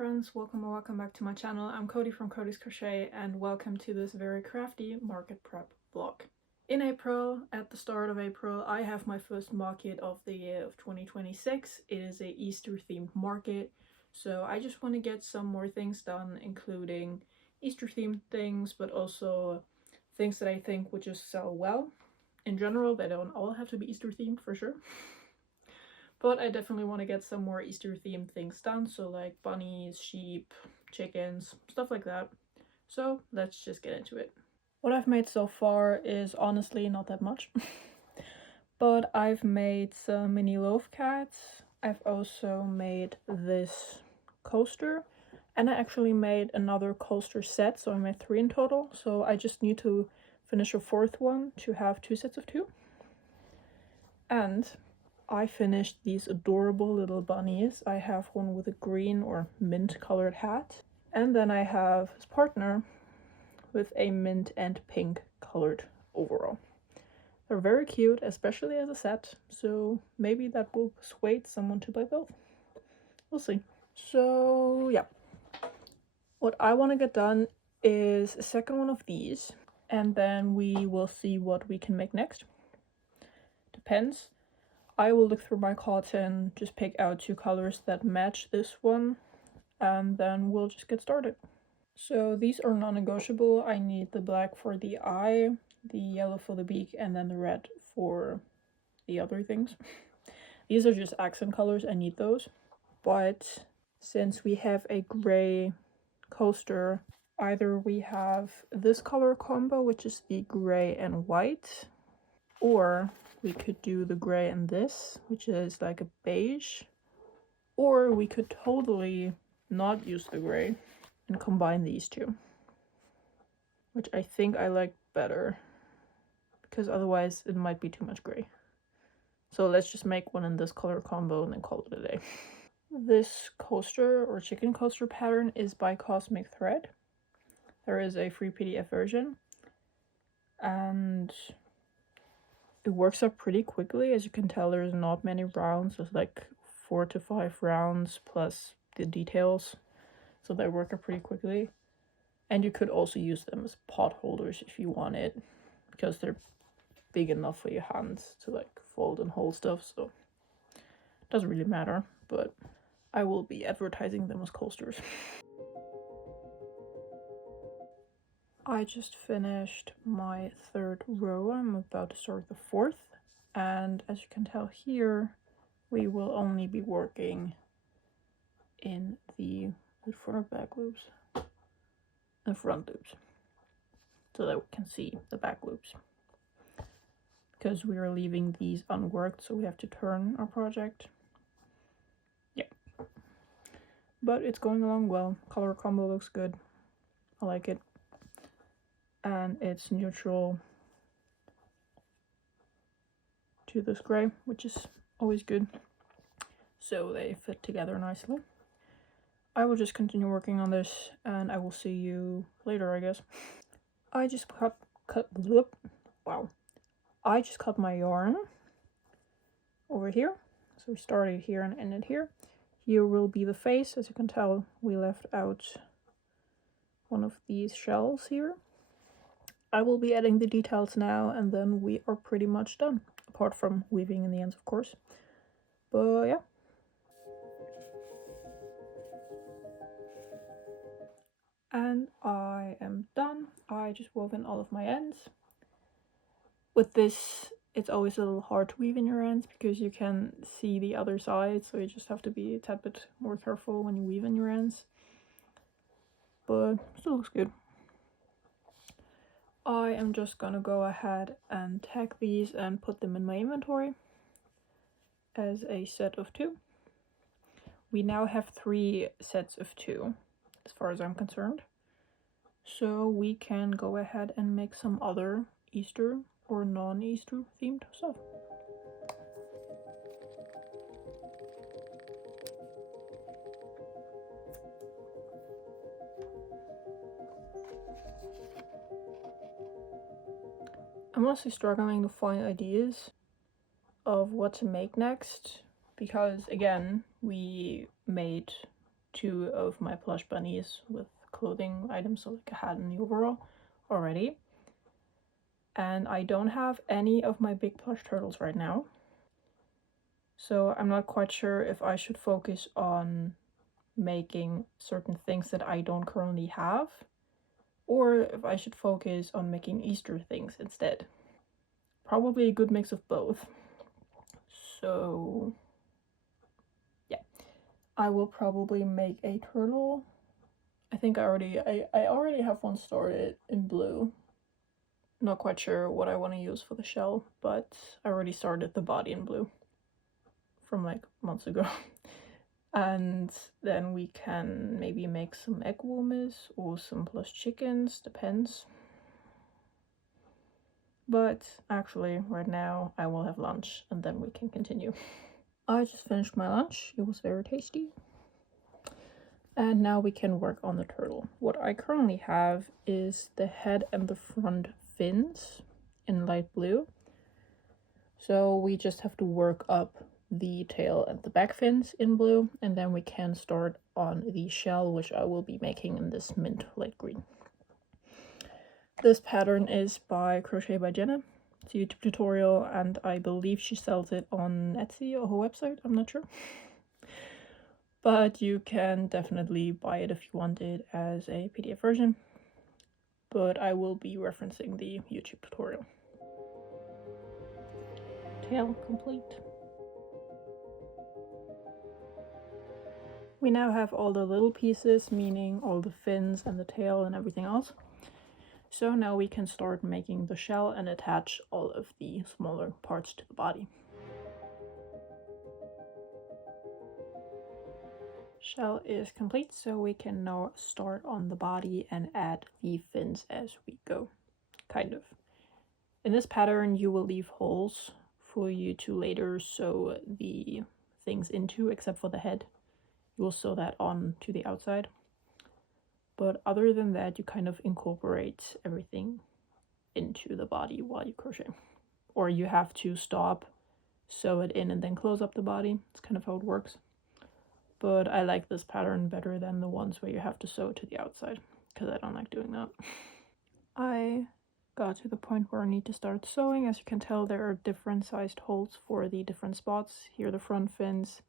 friends, welcome back to my channel. I'm Cody from Cody's Crochet and welcome to this very crafty market prep vlog. In April, at the start of April, I have my first market of the year of 2026. It is a Easter themed market, so I just want to get some more things done, including Easter themed things, but also things that I think would just sell well. In general, they don't all have to be Easter themed for sure. But I definitely want to get some more Easter themed things done, so like bunnies, sheep, chickens, stuff like that. So let's just get into it. What I've made so far is honestly not that much. But I've made some mini loaf cats. I've also made this coaster. And I actually made another coaster set, so I made 3 in total. So I just need to finish a 4th one to have 2 sets of 2. And I finished these adorable little bunnies. I have one with a green or mint colored hat. And then I have his partner with a mint and pink colored overall. They're very cute, especially as a set. So maybe that will persuade someone to buy both. We'll see. So yeah. What I want to get done is a second one of these. And then we will see what we can make next. Depends. I will look through my cotton, just pick out 2 colors that match this one, and then we'll just get started. So these are non-negotiable. I need the black for the eye, the yellow for the beak, and then the red for the other things. These are just accent colors, I need those. But since we have a gray coaster, either we have this color combo, which is the gray and white, or we could do the gray and this, which is like a beige. Or we could totally not use the gray and combine these two, which I think I like better, because otherwise it might be too much gray. So let's just make one in this color combo and then call it a day. This coaster or chicken coaster pattern is by Cosmic Thread. There is a free PDF version, and it works up pretty quickly. As you can tell, there's not many rounds. There's like 4 to 5 rounds plus the details, so they work up pretty quickly. And you could also use them as pot holders if you want it, because they're big enough for your hands to like fold and hold stuff, so it doesn't really matter. But I will be advertising them as coasters. I just finished my 3rd row. I'm about to start the 4th. And as you can tell here, we will only be working in the front or back loops, the front loops, so that we can see the back loops, because we are leaving these unworked, so we have to turn our project. Yeah, but it's going along well. Color combo looks good. I like it, and it's neutral to this gray, which is always good, so they fit together nicely. I will just continue working on this, and I will see you later, I guess. I just cut my yarn over here. So we started here and ended here. Here will be the face. As you can tell, we left out one of these shells here. I will be adding the details now, and then we are pretty much done, apart from weaving in the ends, of course. But yeah. And I am done. I just wove in all of my ends. With this, it's always a little hard to weave in your ends because you can see the other side, so you just have to be a tad bit more careful when you weave in your ends. But it still looks good. I am just gonna go ahead and tag these and put them in my inventory as a set of 2. We now have 3 sets of 2, as far as I'm concerned. So we can go ahead and make some other Easter or non-Easter themed stuff. I'm honestly struggling to find ideas of what to make next, because again, we made 2 of my plush bunnies with clothing items, so like a hat and the overall already. And I don't have any of my big plush turtles right now. So I'm not quite sure if I should focus on making certain things that I don't currently have, or if I should focus on making Easter things instead. Probably a good mix of both. So yeah, I will probably make a turtle. I think I already have one started in blue. Not quite sure what I want to use for the shell, but I already started the body in blue from like months ago. And then we can maybe make some egg warmers or some plush chickens, depends. But actually, right now I will have lunch and then we can continue. I just finished my lunch. It was very tasty. And now we can work on the turtle. What I currently have is the head and the front fins in light blue. So we just have to work up the tail and the back fins in blue, and then we can start on the shell, which I will be making in this mint light green. This pattern is by Crochet by Genna. It's a YouTube tutorial, and I believe she sells it on Etsy or her website, I'm not sure. But you can definitely buy it if you want it as a PDF version. But I will be referencing the YouTube tutorial. Tail complete. We now have all the little pieces, meaning all the fins and the tail and everything else. So now we can start making the shell and attach all of the smaller parts to the body. Shell is complete, so we can now start on the body and add the fins as we go, kind of. In this pattern, you will leave holes for you to later sew the things into, except for the head. You will sew that on to the outside. But other than that, you kind of incorporate everything into the body while you crochet. Or you have to stop, sew it in, and then close up the body. It's kind of how it works. But I like this pattern better than the ones where you have to sew to the outside, because I don't like doing that. I got to the point where I need to start sewing. As you can tell, there are different sized holes for the different spots. Here are the front fins,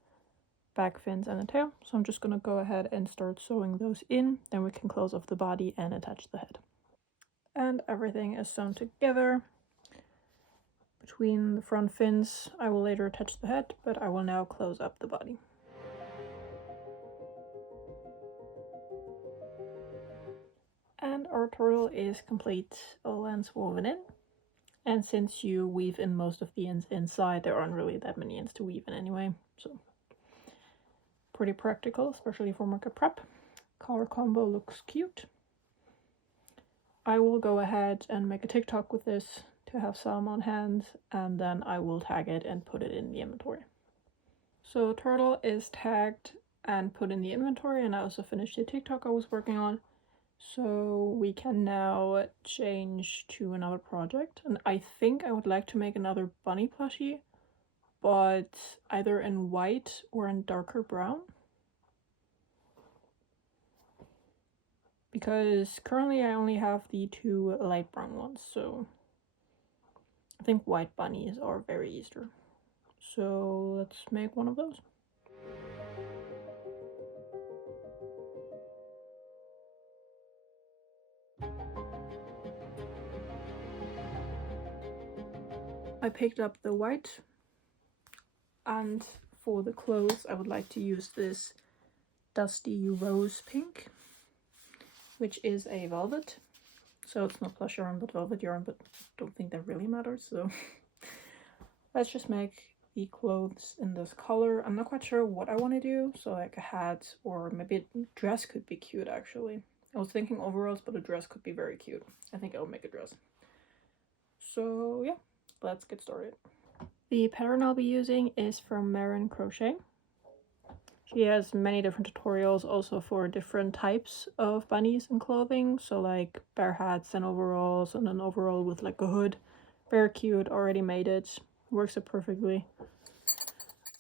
back fins, and the tail. So I'm just going to go ahead and start sewing those in. Then we can close off the body and attach the head. And everything is sewn together. Between the front fins, I will later attach the head, but I will now close up the body. And our turtle is complete, all ends woven in. And since you weave in most of the ends inside, there aren't really that many ends to weave in anyway, so pretty practical, especially for market prep. Color combo looks cute. I will go ahead and make a TikTok with this to have some on hand, and then I will tag it and put it in the inventory. So turtle is tagged and put in the inventory, and I also finished the TikTok I was working on. So we can now change to another project, and I think I would like to make another bunny plushie, but either in white or in darker brown. Because currently I only have the 2 light brown ones, so I think white bunnies are very Easter. So let's make one of those. I picked up the white, and for the clothes I would like to use this dusty rose pink, which is a velvet. So it's not plush yarn but velvet yarn, but I don't think that really matters, so let's just make the clothes in this color. I'm not quite sure what I want to do, so like a hat or maybe a dress could be cute actually. I was thinking overalls, but a dress could be very cute. I think I'll make a dress. So yeah, let's get started. The pattern I'll be using is from MarinCrochet. She has many different tutorials also for different types of bunnies and clothing. So like bear hats and overalls, and an overall with like a hood. Very cute, already made it. Works it perfectly.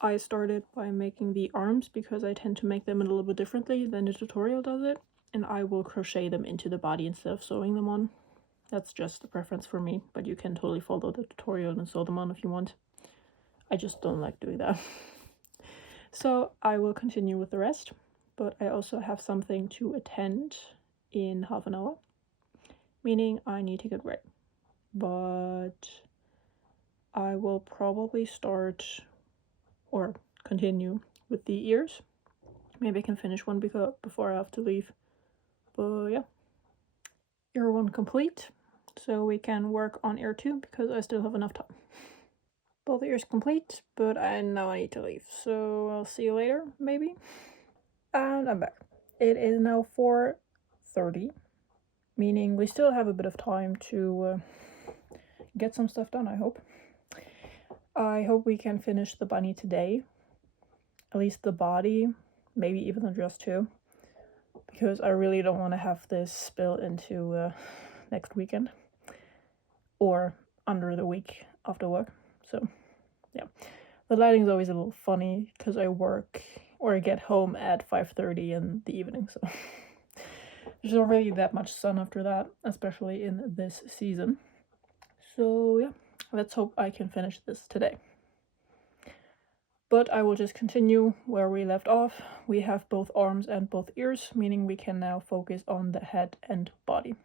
I started by making the arms because I tend to make them a little bit differently than the tutorial does it, and I will crochet them into the body instead of sewing them on. That's just a preference for me, but you can totally follow the tutorial and sew them on if you want. I just don't like doing that. So I will continue with the rest, but I also have something to attend in half an hour, meaning I need to get ready. But I will probably start or continue with the ears. Maybe I can finish one before I have to leave. But yeah. Ear 1 complete, so we can work on ear 2 because I still have enough time. Both ears complete, but now I need to leave, so I'll see you later, maybe. And I'm back. It is now 4:30, meaning we still have a bit of time to get some stuff done, I hope. I hope we can finish the bunny today. At least the body, maybe even the dress too. Because I really don't want to have this spill into next weekend. Or under the week after work. So, yeah. The lighting is always a little funny because I work or I get home at 5:30 in the evening, so there's not really that much sun after that, especially in this season. So yeah, let's hope I can finish this today. But I will just continue where we left off. We have both arms and both ears, meaning we can now focus on the head and body.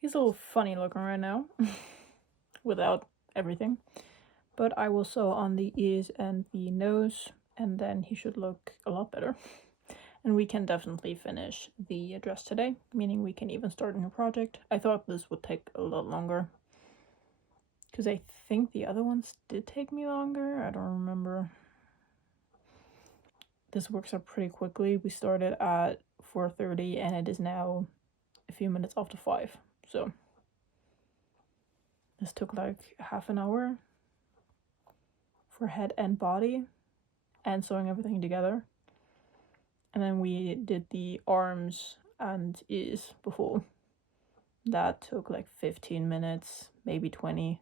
He's a little funny looking right now, without everything. But I will sew on the ears and the nose, and then he should look a lot better. And we can definitely finish the dress today, meaning we can even start a new project. I thought this would take a lot longer, because I think the other ones did take me longer. I don't remember. This works out pretty quickly. We started at 4:30 and it is now a few minutes after 5. So this took like half an hour for head and body and sewing everything together. And then we did the arms and ears before. That took like 15 minutes, maybe 20.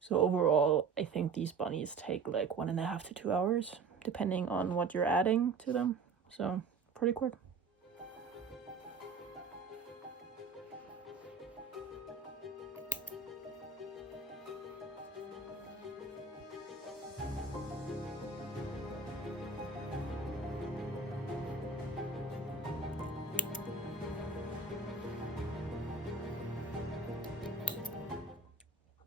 So overall, I think these bunnies take like 1.5 to 2 hours, depending on what you're adding to them. So pretty quick.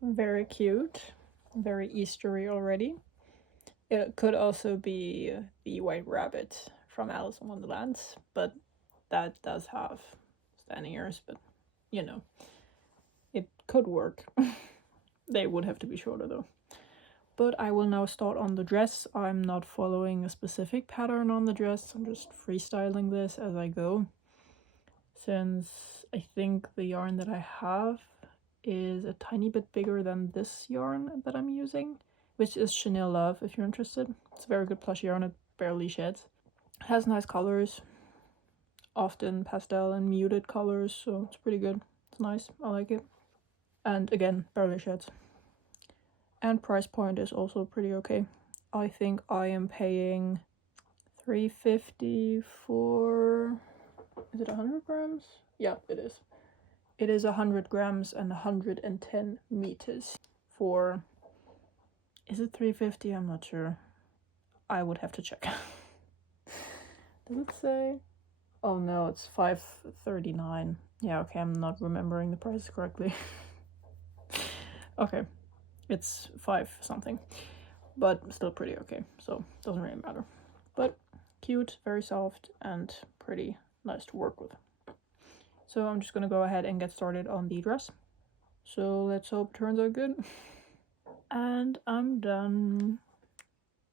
Very cute, very Eastery already. It could also be the White Rabbit from Alice in Wonderland, but that does have standing ears, but you know, it could work. They would have to be shorter though. But I will now start on the dress. I'm not following a specific pattern on the dress, I'm just freestyling this as I go. Since I think the yarn that I have is a tiny bit bigger than this yarn that I'm using, which is Chanel Love if you're interested. It's a very good plush yarn, it barely sheds. It has nice colors, often pastel and muted colors, so it's pretty good. It's nice, I like it. And again, barely sheds. And price point is also pretty okay. I think I am paying $3.50 for, is it 100 grams? Yeah, it is. It is 100 grams and 110 meters for, is it $3.50? I'm not sure. I would have to check. Does it say? Oh no, it's $5.39. Yeah, okay, I'm not remembering the price correctly. Okay, it's 5 something, but still pretty okay, so doesn't really matter. But cute, very soft, and pretty nice to work with. So I'm just gonna go ahead and get started on the dress. So let's hope it turns out good. And I'm done.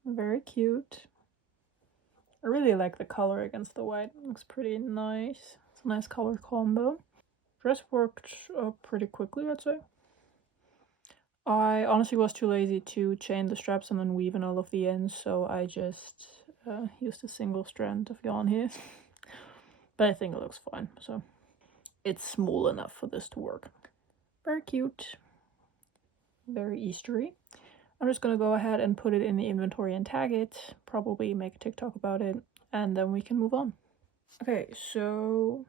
Very cute. I really like the color against the white. It looks pretty nice. It's a nice color combo. Dress worked pretty quickly, I'd say. I honestly was too lazy to chain the straps and then weave in all of the ends, so I just used a single strand of yarn here. But I think it looks fine, so it's small enough for this to work. Very cute. Very Eastery. I'm just gonna go ahead and put it in the inventory and tag it, probably make a TikTok about it, and then we can move on. Okay, so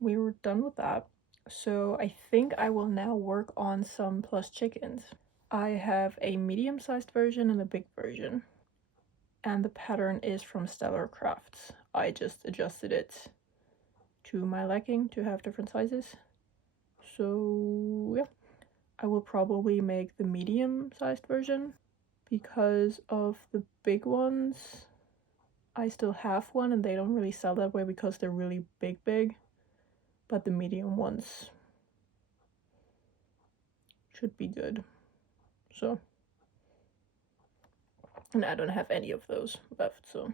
we were done with that. So I think I will now work on some plush chickens. I have a medium-sized version and a big version. And the pattern is from StelarCrafts. I just adjusted it to my liking to have different sizes. So yeah, I will probably make the medium-sized version because of the big ones. I still have one and they don't really sell that way because they're really big. But the medium ones should be good. So, and I don't have any of those left, so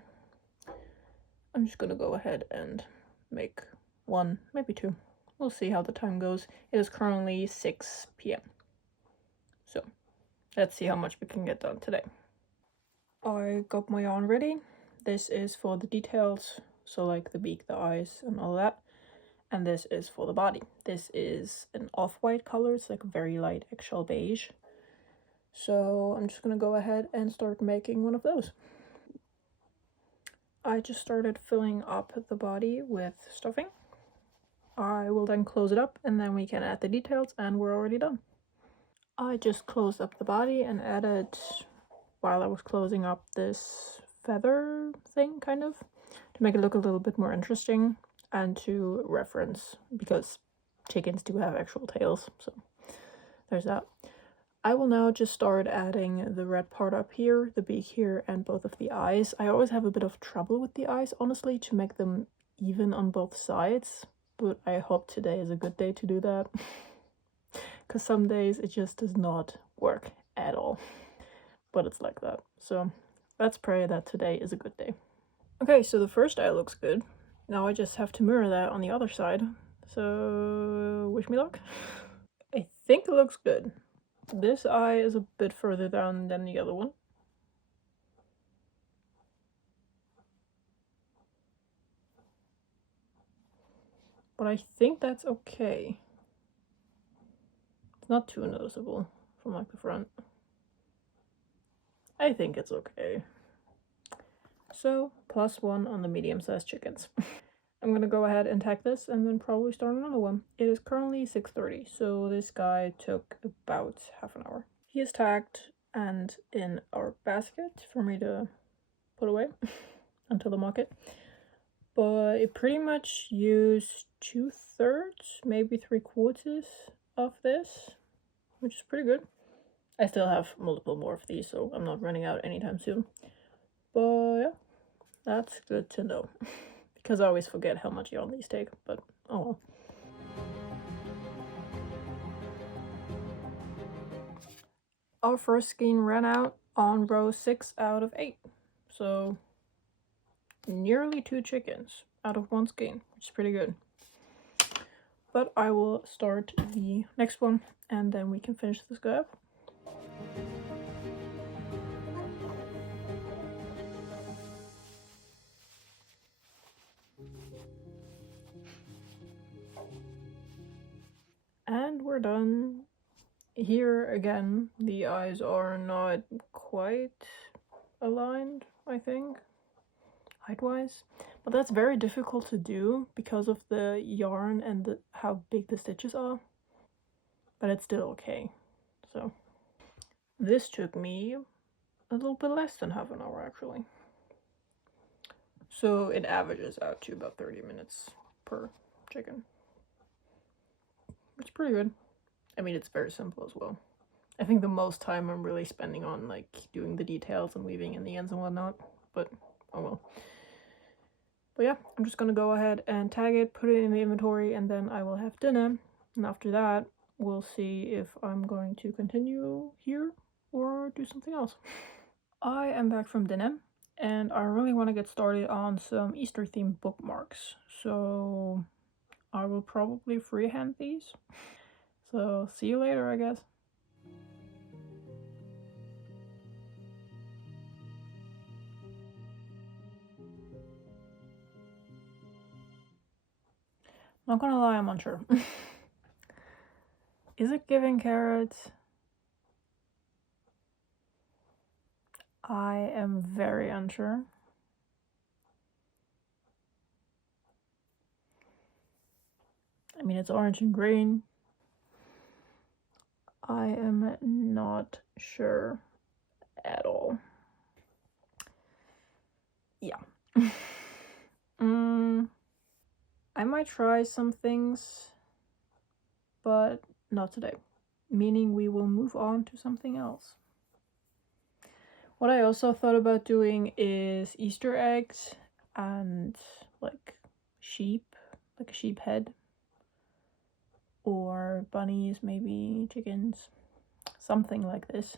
I'm just gonna go ahead and make one, maybe two. We'll see how the time goes. It is currently 6 p.m. So let's see how much we can get done today. I got my yarn ready. This is for the details, so like the beak, the eyes, and all that. And this is for the body. This is an off-white color. It's like a very light eggshell beige. So I'm just gonna go ahead and start making one of those. I just started filling up the body with stuffing. I will then close it up and then we can add the details and we're already done. I just closed up the body and added, while I was closing up, this feather thing, kind of, to make it look a little bit more interesting and to reference, because chickens do have actual tails, so there's that. I will now just start adding the red part up here, the beak here, and both of the eyes. I always have a bit of trouble with the eyes, honestly, to make them even on both sides, but I hope today is a good day to do that. Because some days it just does not work at all. But it's like that. So let's pray that today is a good day. Okay, so the first eye looks good. Now I just have to mirror that on the other side. So wish me luck. I think it looks good. This eye is a bit further down than the other one. But I think that's okay. It's not too noticeable from like the front. I think it's okay. So, +1 on the medium-sized chickens. I'm gonna go ahead and tag this and then probably start another one. It is currently 6:30, so this guy took about half an hour. He is tagged and in our basket for me to put away until the market. But it pretty much used 2/3, maybe 3/4 of this, which is pretty good. I still have multiple more of these, so I'm not running out anytime soon. But yeah, that's good to know. Because I always forget how much yarn these take, but oh well. Our first skein ran out on row 6 out of 8. So nearly 2 chickens out of 1 skein, which is pretty good. But I will start the next one and then we can finish this guy up. And we're done. Here again, the eyes are not quite aligned, I think, height-wise. But that's very difficult to do because of the yarn and how big the stitches are. But it's still okay. So this took me a little bit less than half an hour, actually. So it averages out to about 30 minutes per chicken. It's pretty good. I mean, it's very simple as well. I think the most time I'm really spending on like doing the details and weaving in the ends and whatnot, but oh well. But yeah, I'm just gonna go ahead and tag it, put it in the inventory, and then I will have dinner. And after that, we'll see if I'm going to continue here or do something else. I am back from dinner, and I really want to get started on some Easter themed bookmarks. So I will probably freehand these. So see you later, I guess. Not gonna lie, I'm unsure. Is it giving carrots? I am very unsure. I mean, it's orange and green. I am not sure at all. Yeah. I might try some things, but not today. Meaning we will move on to something else. What I also thought about doing is Easter eggs and like sheep, like a sheep head. Or bunnies, maybe chickens. Something like this.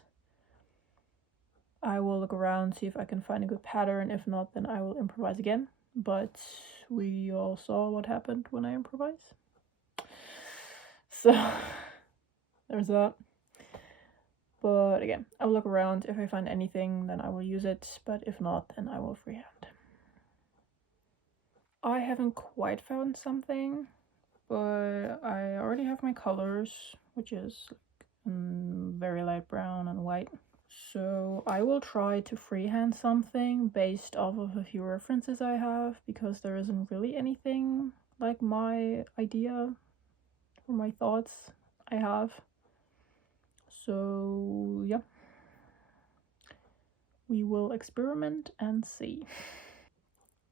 I will look around, see if I can find a good pattern. If not, then I will improvise again. But we all saw what happened when I improvise. So there's that. But again, I will look around. If I find anything, then I will use it. But if not, then I will freehand. I haven't quite found something, but I already have my colors, which is very light brown and white. So I will try to freehand something based off of a few references I have, because there isn't really anything like my idea or my thoughts I have. So yeah, we will experiment and see.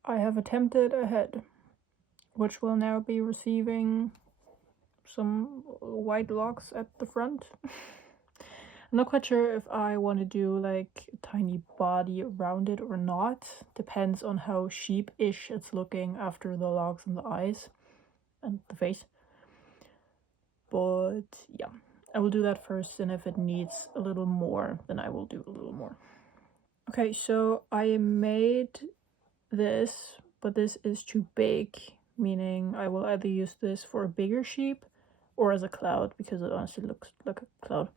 I have attempted a head, which will now be receiving some white locks at the front. I'm not quite sure if I want to do like a tiny body around it or not. Depends on how sheep-ish it's looking after the locks and the eyes and the face. But yeah, I will do that first, and if it needs a little more, then I will do a little more. Okay, so I made this, but this is too big, meaning I will either use this for a bigger sheep or as a cloud, because it honestly looks like a cloud.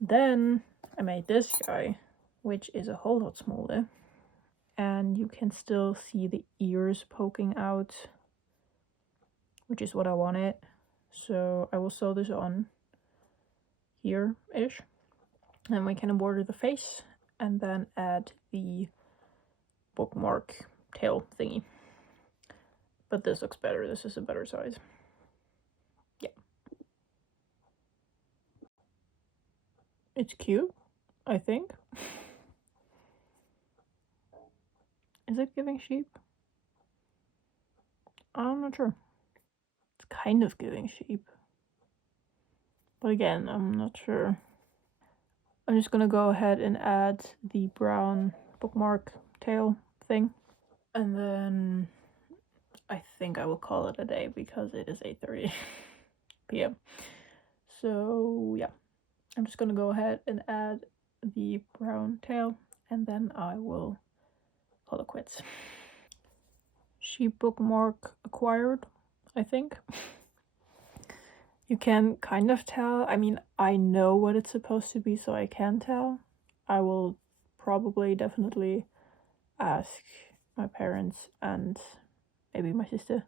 Then I made this guy, which is a whole lot smaller, and you can still see the ears poking out, which is what I wanted. So I will sew this on here-ish, and we can embroider the face and then add the bookmark tail thingy. But this looks better. This is a better size. Yeah. It's cute, I think. Is it giving sheep? I'm not sure. It's kind of giving sheep. But again, I'm not sure. I'm just gonna go ahead and add the brown bookmark tail thing. And then I think I will call it a day, because it is 8:30 p.m. So yeah, I'm just gonna go ahead and add the brown tail, and then I will call it quits. Sheep bookmark acquired, I think. You can kind of tell. I mean, I know what it's supposed to be, so I can tell. I will probably definitely ask my parents and maybe my sister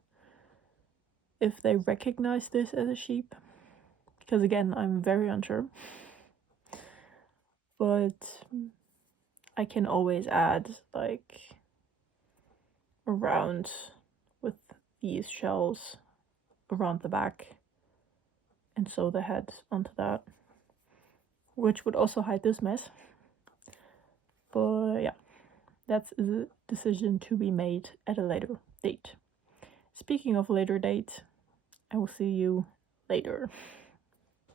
if they recognize this as a sheep, because again, I'm very unsure. But I can always add like around with these shells around the back and sew the head onto that, which would also hide this mess. But yeah, that's a decision to be made at a later date. Speaking of later date, I will see you later.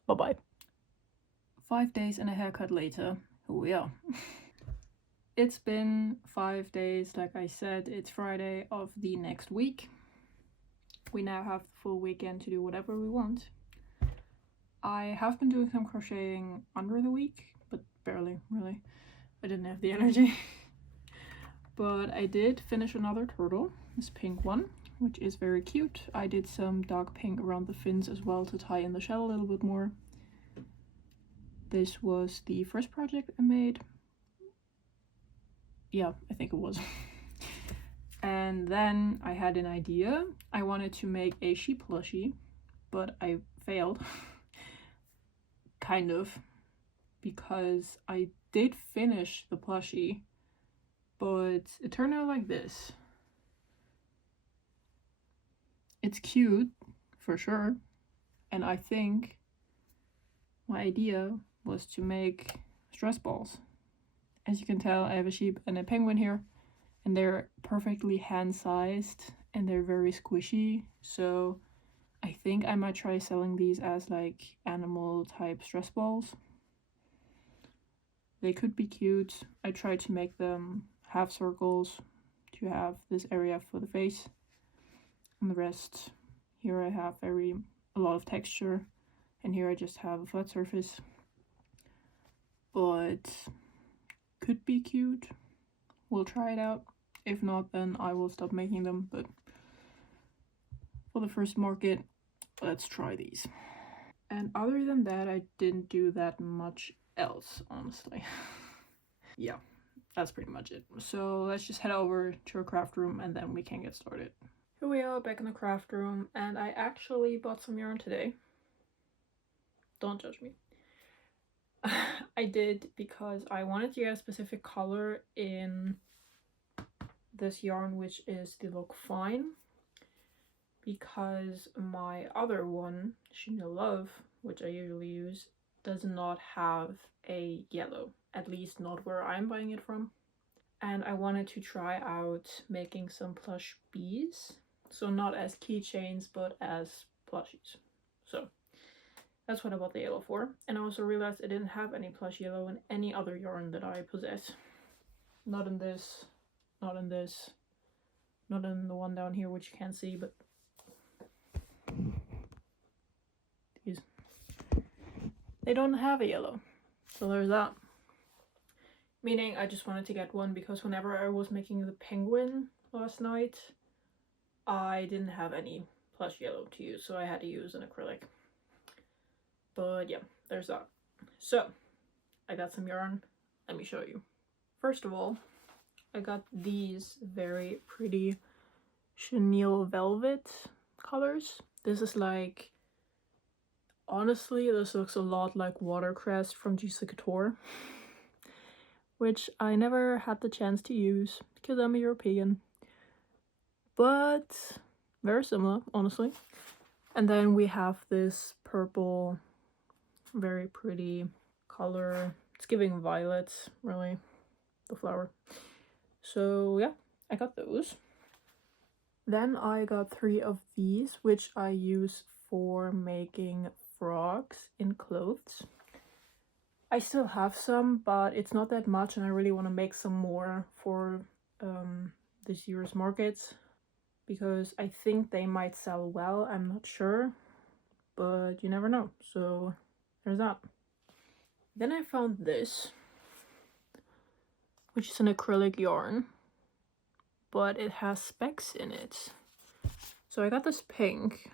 Bye bye. 5 days and a haircut later, here we are. It's been 5 days, like I said. It's Friday of the next week. We now have the full weekend to do whatever we want. I have been doing some crocheting under the week, but barely, really. I didn't have the energy. But I did finish another turtle, this pink one, which is very cute. I did some dark pink around the fins as well to tie in the shell a little bit more. This was the first project I made. Yeah, I think it was. And then I had an idea. I wanted to make a sheep plushie, but I failed. Kind of. Because I did finish the plushie, but it turned out like this. It's cute, for sure. And I think my idea was to make stress balls. As you can tell, I have a sheep and a penguin here, and they're perfectly hand-sized and they're very squishy. So I think I might try selling these as like animal type stress balls. They could be cute. I tried to make them half circles to have this area for the face, and the rest here I have a lot of texture, and here I just have a flat surface. But could be cute. We'll try it out. If not, then I will stop making them, but for the first market, let's try these. And other than that, I didn't do that much else, honestly. Yeah, that's pretty much it. So let's just head over to our craft room and then we can get started. Here we are back in the craft room, and I actually bought some yarn today. Don't judge me. I did because I wanted to get a specific color in this yarn, which is the Look Fine, because my other one, Genna Love, which I usually use, does not have a yellow, at least not where I'm buying it from. And I wanted to try out making some plush bees, so not as keychains but as plushies. So that's what I bought the yellow for. And I also realized I didn't have any plush yellow in any other yarn that I possess. Not in this, not in this, not in the one down here, which you can't see, but these. They don't have a yellow. So there's that. Meaning I just wanted to get one because whenever I was making the penguin last night, I didn't have any plush yellow to use, so I had to use an acrylic. But yeah, there's that. So I got some yarn. Let me show you. First of all, I got these very pretty chenille velvet colors. This is like, honestly, this looks a lot like Watercress from Juicy Couture, which I never had the chance to use because I'm a European. But very similar, honestly. And then we have this purple, very pretty color. It's giving violets, really, the flower. So yeah, I got those. Then I got 3 of these, which I use for making frogs in clothes. I still have some, but it's not that much, and I really want to make some more for this year's markets, because I think they might sell well. I'm not sure, but you never know. So there's that. Then I found this, which is an acrylic yarn, but it has specks in it. So I got this pink,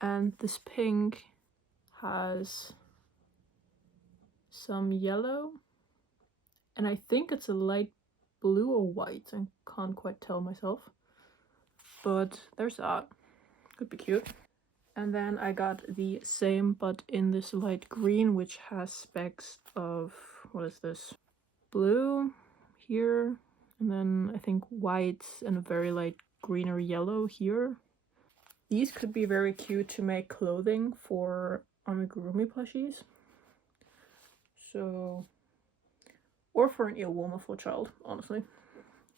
and this pink has some yellow, and I think it's a light blue or white. I can't quite tell myself, but there's that. Could be cute. And then I got the same but in this light green, which has specks of, what is this, blue here, and then I think white and a very light green or yellow here. These could be very cute to make clothing for amigurumi plushies. So, or for an earwormful child, honestly.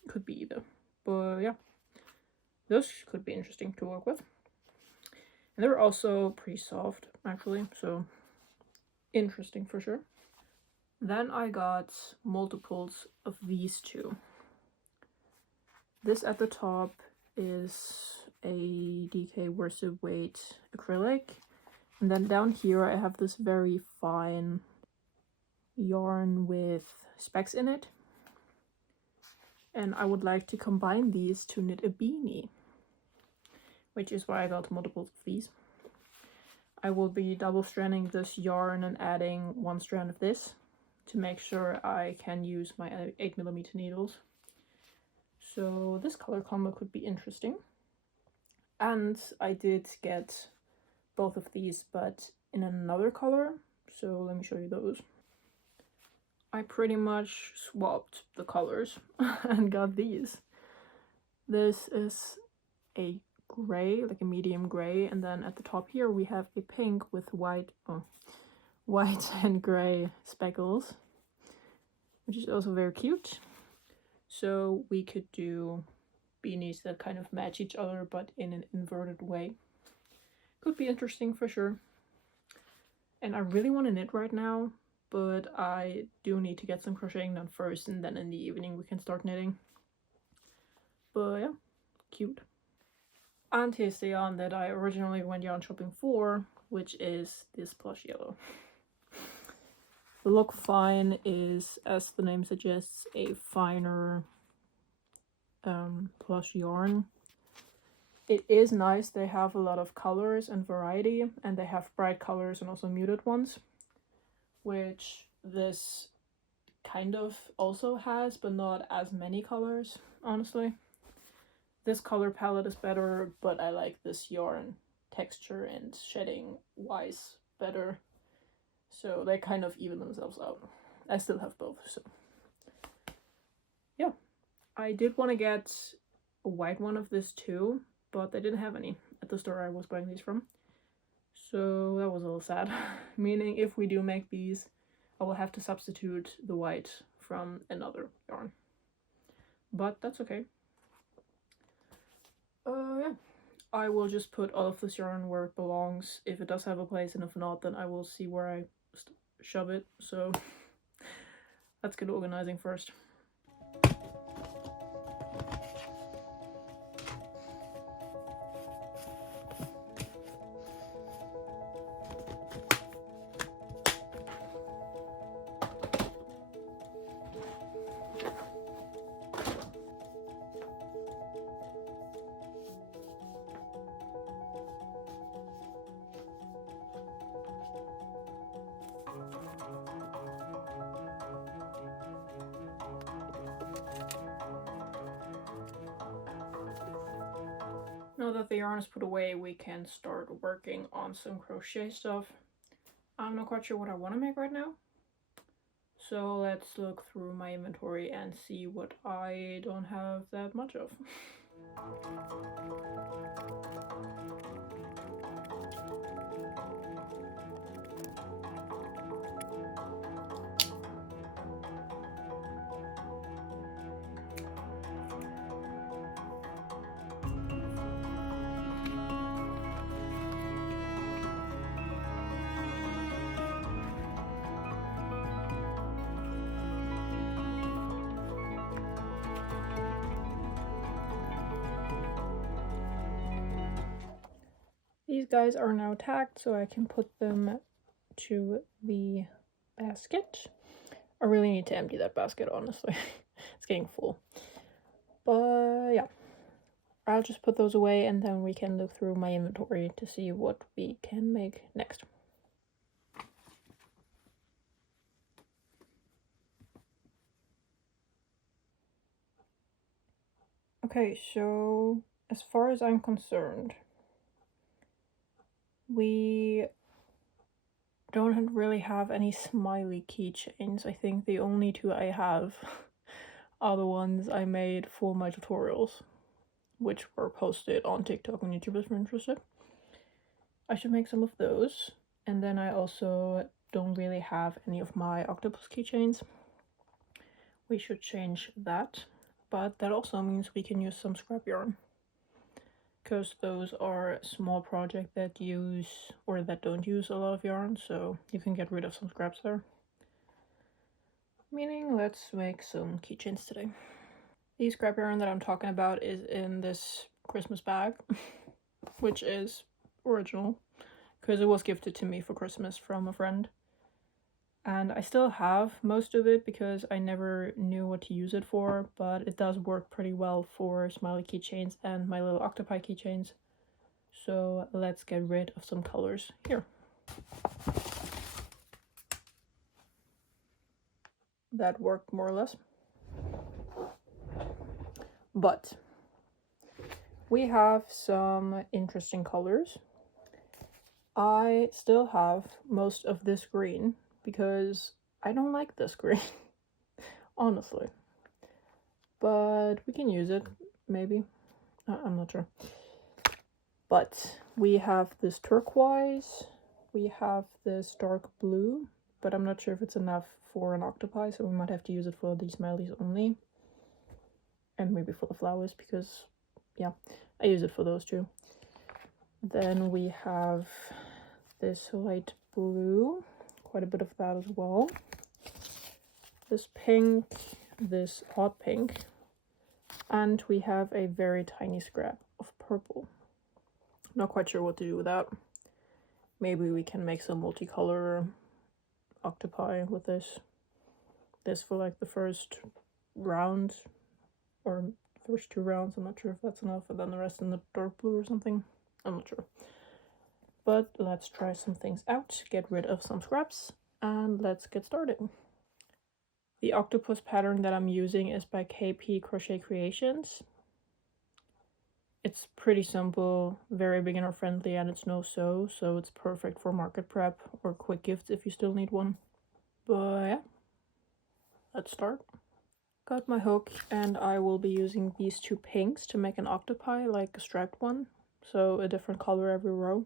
Could be either. But yeah, those could be interesting to work with. And they're also pretty soft, actually, so interesting for sure. Then I got multiples of these two. This at the top is a DK worsted weight acrylic, and then down here I have this very fine yarn with specks in it. and I would like to combine these to knit a beanie, which is why I got multiples of these. I will be double stranding this yarn and adding one strand of this to make sure I can use my 8mm needles. So this color combo could be interesting. And I did get both of these, but in another color, so let me show you those. I pretty much swapped the colors and got these. This is a gray, like a medium gray, and then at the top here we have a pink with white and gray speckles, which is also very cute. So we could do beanies that kind of match each other but in an inverted way. Could be interesting for sure. And I really want to knit right now, but I do need to get some crocheting done first, and then in the evening we can start knitting. But yeah, cute. And here's the yarn that I originally went yarn shopping for, which is this plush yellow. The Look Fine is, as the name suggests, a finer plush yarn. It is nice. They have a lot of colors and variety, and they have bright colors and also muted ones, which this kind of also has, but not as many colors, honestly. This color palette is better, but I like this yarn texture and shedding wise better. So they kind of even themselves out. I still have both, so yeah. I did want to get a white one of this too, but they didn't have any at the store I was buying these from. So that was a little sad. Meaning if we do make these, I will have to substitute the white from another yarn. But that's okay. Yeah. I will just put all of this yarn where it belongs, if it does have a place, and if not, then I will see where I shove it. So let's get organizing first. Now that the yarn is put away, we can start working on some crochet stuff. I'm not quite sure what I want to make right now. So let's look through my inventory and see what I don't have that much of. These guys are now tagged, so I can put them to the basket. I really need to empty that basket, honestly. It's getting full. But yeah, I'll just put those away and then we can look through my inventory to see what we can make next. Okay, so as far as I'm concerned, we don't really have any smiley keychains. I think the only two I have are the ones I made for my tutorials, which were posted on TikTok on YouTube if you're interested. I should make some of those. And then I also don't really have any of my octopus keychains. We should change that. But that also means we can use some scrap yarn, because those are a small project that use or that don't use a lot of yarn, so you can get rid of some scraps there. Meaning let's make some keychains today. The scrap yarn that I'm talking about is in this Christmas bag, which is original because it was gifted to me for Christmas from a friend. And I still have most of it because I never knew what to use it for, but it does work pretty well for smiley keychains and my little octopi keychains. So let's get rid of some colors here. That worked more or less. But we have some interesting colors. I still have most of this green because I don't like this green, honestly. But we can use it, maybe. I'm not sure. But we have this turquoise, we have this dark blue, but I'm not sure if it's enough for an octopi, so we might have to use it for these smileys only. And maybe for the flowers, because, yeah, I use it for those too. Then we have this light blue, quite a bit of that as well. This pink, this hot pink, and we have a very tiny scrap of purple. Not quite sure what to do with that. Maybe we can make some multicolor octopi with this. This for like the first round, or first 2 rounds. I'm not sure if that's enough, and then the rest in the dark blue or something. I'm not sure. But let's try some things out, get rid of some scraps, and let's get started. The octopus pattern that I'm using is by KP Crochet Creations. It's pretty simple, very beginner friendly, and it's no sew, so it's perfect for market prep or quick gifts if you still need one. But yeah, let's start. Got my hook, and I will be using these 2 pinks to make an octopi, like a striped one, so a different color every row.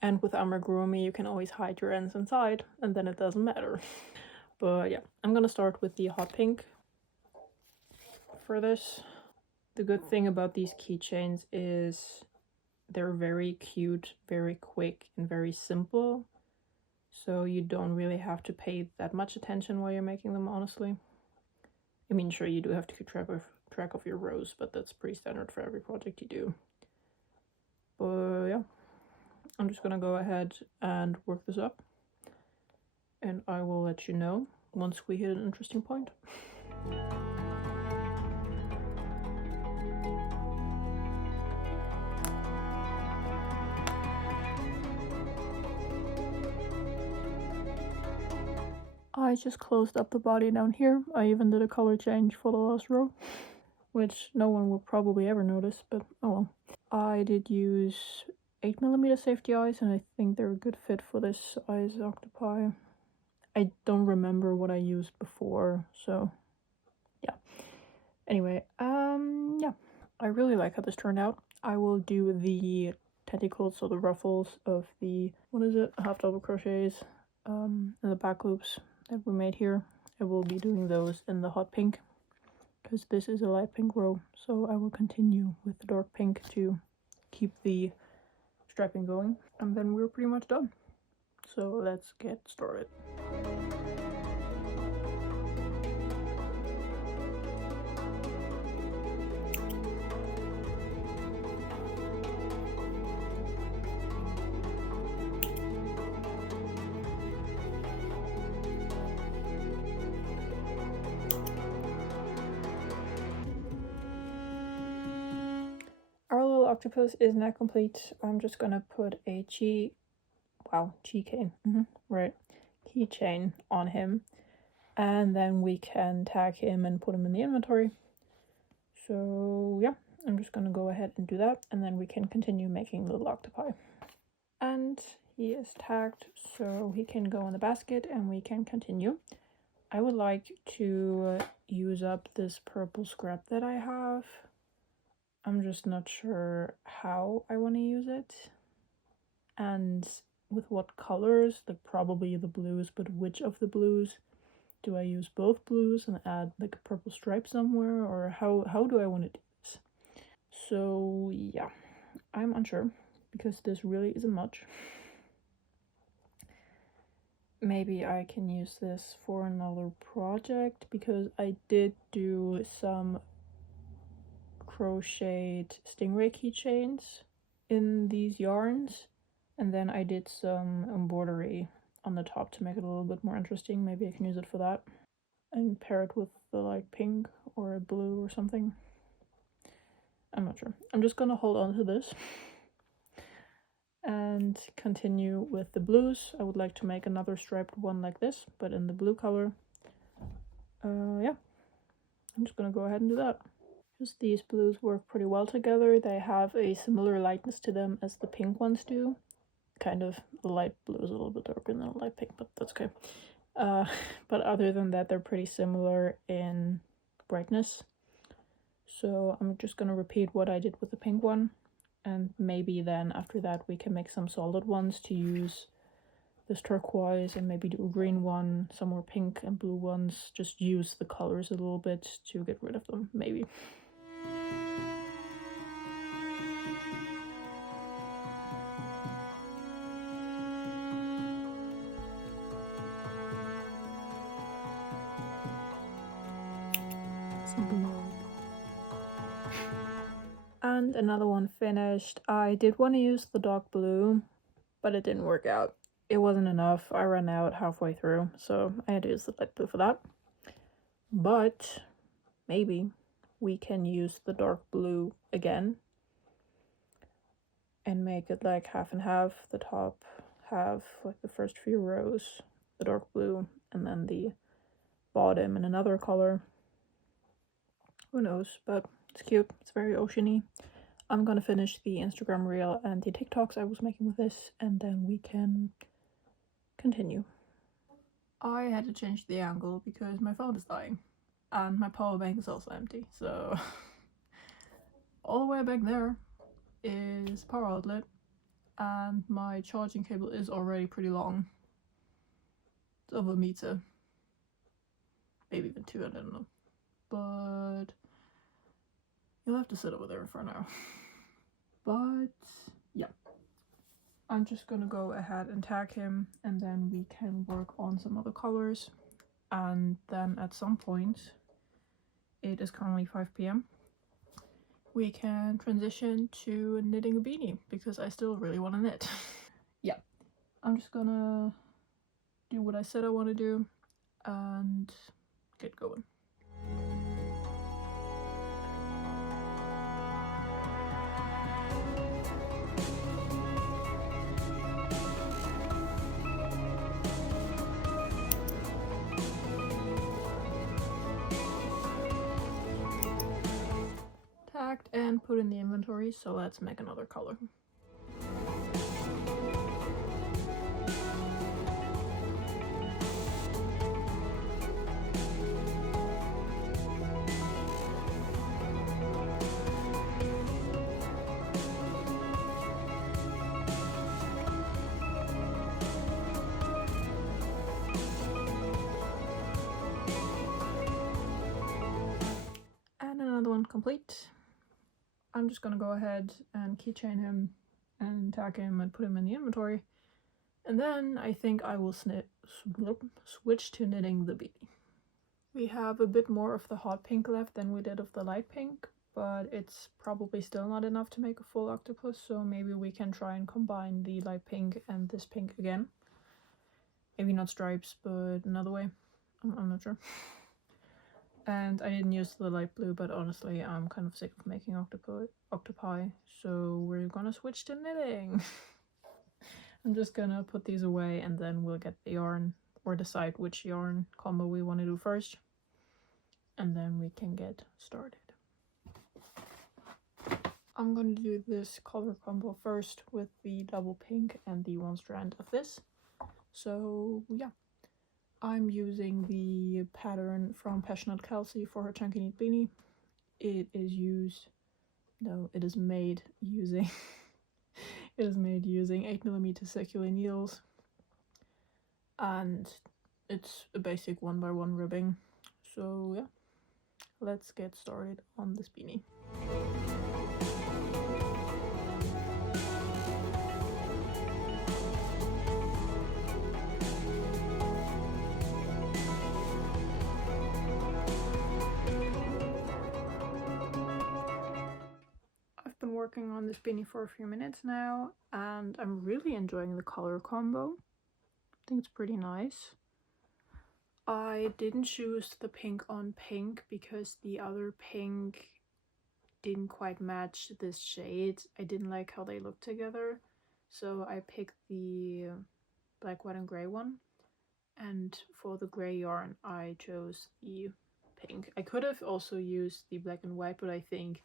And with amigurumi you can always hide your ends inside, and then it doesn't matter. But yeah, I'm gonna start with the hot pink for this. The good thing about these keychains is they're very cute, very quick, and very simple. So you don't really have to pay that much attention while you're making them, honestly. I mean, sure, you do have to keep track of your rows, but that's pretty standard for every project you do. But yeah, I'm just gonna go ahead and work this up, and I will let you know once we hit an interesting point. I just closed up the body down here. I even did a color change for the last row, which no one will probably ever notice, but oh well. I did use 8mm safety eyes, and I think they're a good fit for this size octopi. I don't remember what I used before, so yeah. Anyway, yeah, I really like how this turned out. I will do the tentacles, so the ruffles of the, what is it, half double crochets, and the back loops that we made here. I will be doing those in the hot pink, because this is a light pink row, so I will continue with the dark pink to keep the striping going, and then we're pretty much done. So let's get started. Our little octopus is now complete. I'm just gonna put a keychain, right, keychain on him, and then we can tag him and put him in the inventory. So yeah, I'm just gonna go ahead and do that, and then we can continue making little octopi. And he is tagged, so he can go in the basket, and we can continue. I would like to use up this purple scrap that I have. I'm just not sure how I want to use it, and with what colors. Probably the blues, but which of the blues? Do I use both blues and add like a purple stripe somewhere, or how do I want to do this? So yeah, I'm unsure, because this really isn't much. Maybe I can use this for another project, because I did do some crocheted stingray keychains in these yarns, and then I did some embroidery on the top to make it a little bit more interesting. Maybe I can use it for that. And pair it with the like pink or a blue or something. I'm not sure. I'm just gonna hold on to this and continue with the blues. I would like to make another striped one like this, but in the blue color. Yeah, I'm just gonna go ahead and do that. Just these blues work pretty well together. They have a similar lightness to them as the pink ones do. Kind of, the light blue is a little bit darker than the light pink, but that's okay. But other than that, they're pretty similar in brightness. So I'm just gonna repeat what I did with the pink one, and maybe then after that we can make some solid ones to use this turquoise, and maybe do a green one, some more pink and blue ones. Just use the colors a little bit to get rid of them, maybe. And another one finished. I did want to use the dark blue, but it didn't work out. It wasn't enough. I ran out halfway through, so I had to use the light blue for that. But maybe we can use the dark blue again and make it like half and half. The top have like the first few rows, the dark blue, and then the bottom in another color. Who knows, but it's cute. It's very oceany. I'm gonna finish the Instagram reel and the TikToks I was making with this, and then we can continue. I had to change the angle because my phone is dying and my power bank is also empty, so all the way back there is power outlet, and my charging cable is already pretty long. It's over a meter, maybe even 2, I don't know, but you'll have to sit over there for now. But yeah, I'm just gonna go ahead and tag him, and then we can work on some other colors. And then at some point, it is currently 5 p.m, we can transition to knitting a beanie, because I still really want to knit. Yeah, I'm just gonna do what I said I want to do and get going. Tagged and put in the inventory, so let's make another color. And another one complete. I'm just gonna go ahead and keychain him and tag him and put him in the inventory. And then I think I will switch to knitting the beanie. We have a bit more of the hot pink left than we did of the light pink, but it's probably still not enough to make a full octopus, so maybe we can try and combine the light pink and this pink again. Maybe not stripes, but another way. I'm not sure. And I didn't use the light blue, but honestly, I'm kind of sick of making octopi, so we're gonna switch to knitting. I'm just gonna put these away, and then we'll get the yarn, or decide which yarn combo we want to do first, and then we can get started. I'm gonna do this color combo first with the double pink and the one strand of this. So yeah. I'm using the pattern from Passionate Kelsey for her Chunky Knit Beanie. It is made using it is made using 8mm circular needles, and it's a basic 1x1 ribbing. So yeah, let's get started on this beanie. Working on this beanie for a few minutes now, and I'm really enjoying the color combo. I think it's pretty nice. I didn't choose the pink on pink because the other pink didn't quite match this shade. I didn't like how they looked together, so I picked the black, white, and gray one. And for the gray yarn, I chose the pink. I could have also used the black and white, but I think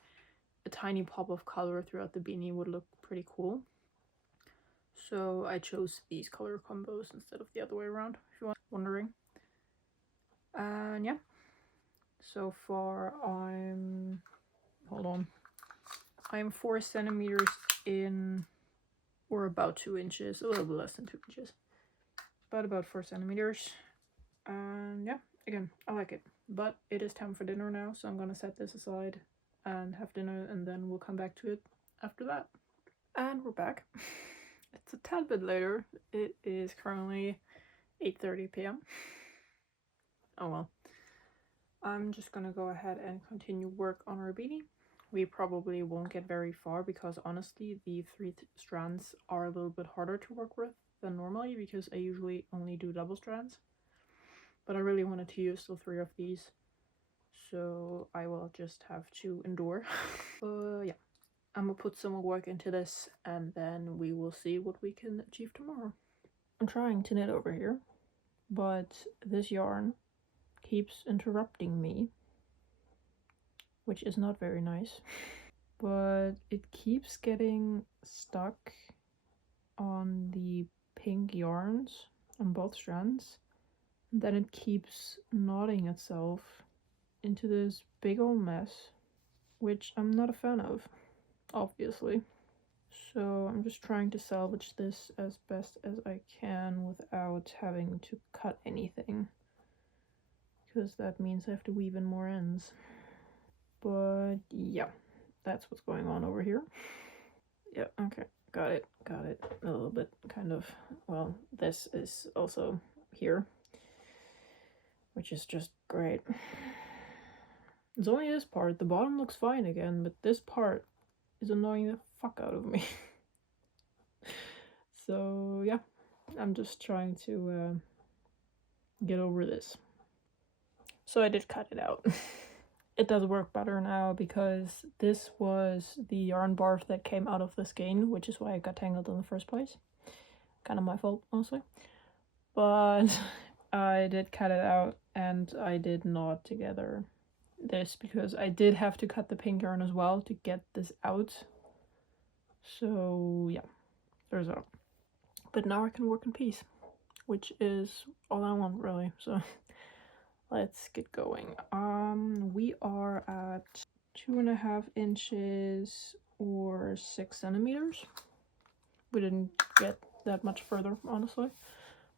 a tiny pop of color throughout the beanie would look pretty cool. So I chose these color combos instead of the other way around, if you're wondering. And yeah, so far I'm 4 centimeters in, or about 2 inches, a little bit less than 2 inches, but about 4 centimeters. And yeah, again, I like it, but it is time for dinner now, so I'm gonna set this aside and have dinner, and then we'll come back to it after that. And we're back. It's a tad bit later. It is currently 8:30 p.m. Oh well. I'm just gonna go ahead and continue work on our beanie. We probably won't get very far because honestly the 3 strands are a little bit harder to work with than normally because I usually only do double strands. But I really wanted to use the 3 of these, so I will just have to endure. Yeah, I'm gonna put some more work into this and then we will see what we can achieve tomorrow. I'm trying to knit over here, but this yarn keeps interrupting me, which is not very nice. But it keeps getting stuck on the pink yarns on both strands, and then it keeps knotting itself into this big old mess, which I'm not a fan of, obviously. So I'm just trying to salvage this as best as I can without having to cut anything, because that means I have to weave in more ends. But yeah, that's what's going on over here. Yeah, okay, got it. A little bit, kind of. Well, this is also here, which is just great. It's only this part. The bottom looks fine again, but this part is annoying the fuck out of me. So yeah, I'm just trying to get over this. So I did cut it out. It does work better now because this was the yarn barf that came out of the skein, which is why I got tangled in the first place. Kind of my fault, honestly. But I did cut it out and I did knot together this because I did have to cut the pink yarn as well to get this out. So yeah, there's that. But now I can work in peace, which is all I want really. So let's get going. We are at 2.5 inches or 6 centimeters. We didn't get that much further, honestly,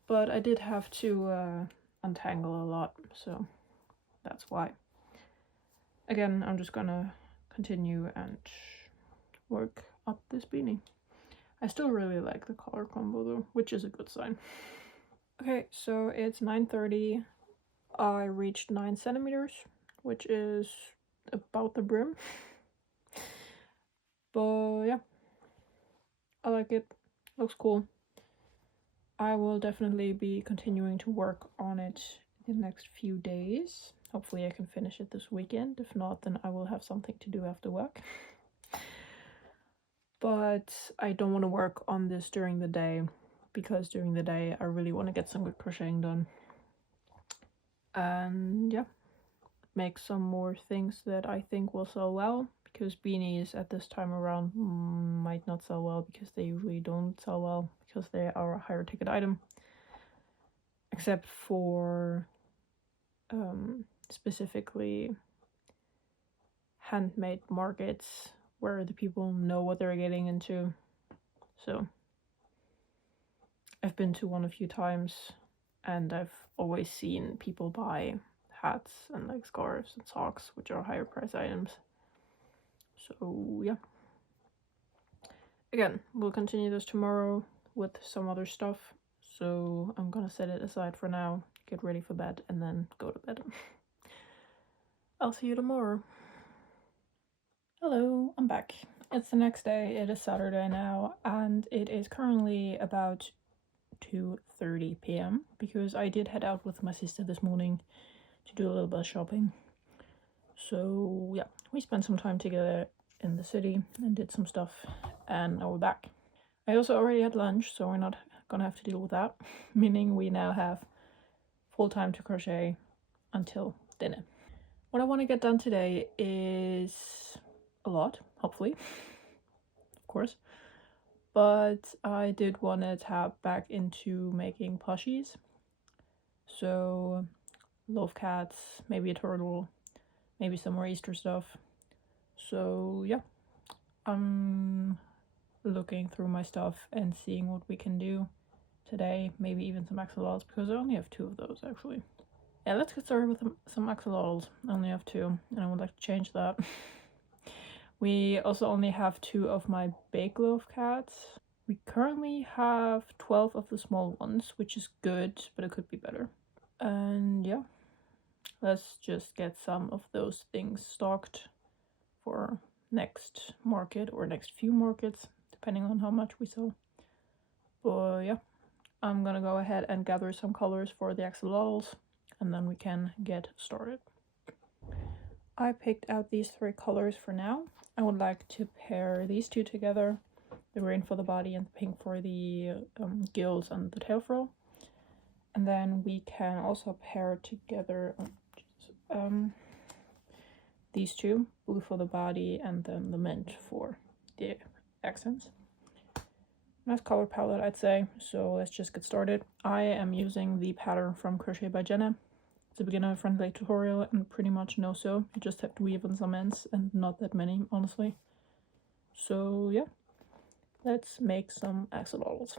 but I did have to untangle a lot, so that's why. Again, I'm just gonna continue and work up this beanie. I still really like the color combo though, which is a good sign. Okay, so it's 9:30. I reached 9 centimeters, which is about the brim. But yeah, I like it. Looks cool. I will definitely be continuing to work on it in the next few days. Hopefully I can finish it this weekend. If not, then I will have something to do after work. But I don't want to work on this during the day because during the day I really want to get some good crocheting done. And yeah, make some more things that I think will sell well, because beanies at this time around might not sell well because they usually don't sell well because they are a higher ticket item, except for specifically handmade markets where the people know what they're getting into. So I've been to one a few times and I've always seen people buy hats and like scarves and socks, which are higher price items. So yeah, again, we'll continue this tomorrow with some other stuff, so I'm gonna set it aside for now, get ready for bed, and then go to bed. I'll see you tomorrow. Hello, I'm back. It's the next day. It is Saturday now, and it is currently about 2:30 p.m. because I did head out with my sister this morning to do a little bit of shopping. So yeah, we spent some time together in the city and did some stuff, and now we're back. I also already had lunch, so we're not gonna have to deal with that, meaning we now have full time to crochet until dinner. What I want to get done today is a lot, hopefully, of course, but I did want to tap back into making plushies. So loaf cats, maybe a turtle, maybe some more Easter stuff. So yeah, I'm looking through my stuff and seeing what we can do today. Maybe even some axolotls, because I only have 2 of those actually. Yeah, let's get started with some axolotls. I only have 2, and I would like to change that. We also only have 2 of my big loaf cats. We currently have 12 of the small ones, which is good, but it could be better. And yeah, let's just get some of those things stocked for next market or next few markets, depending on how much we sell. But yeah, I'm gonna go ahead and gather some colors for the axolotls, and then we can get started. I picked out these 3 colors for now. I would like to pair these 2 together, the green for the body and the pink for the gills and the tail frill. And then we can also pair together these 2, blue for the body and then the mint for the accents. Nice color palette, I'd say. So let's just get started. I am using the pattern from Crochet by Genna. It's a beginner-friendly tutorial and pretty much no-sew. You just have to weave on some ends and not that many, honestly. So yeah, let's make some axolotls.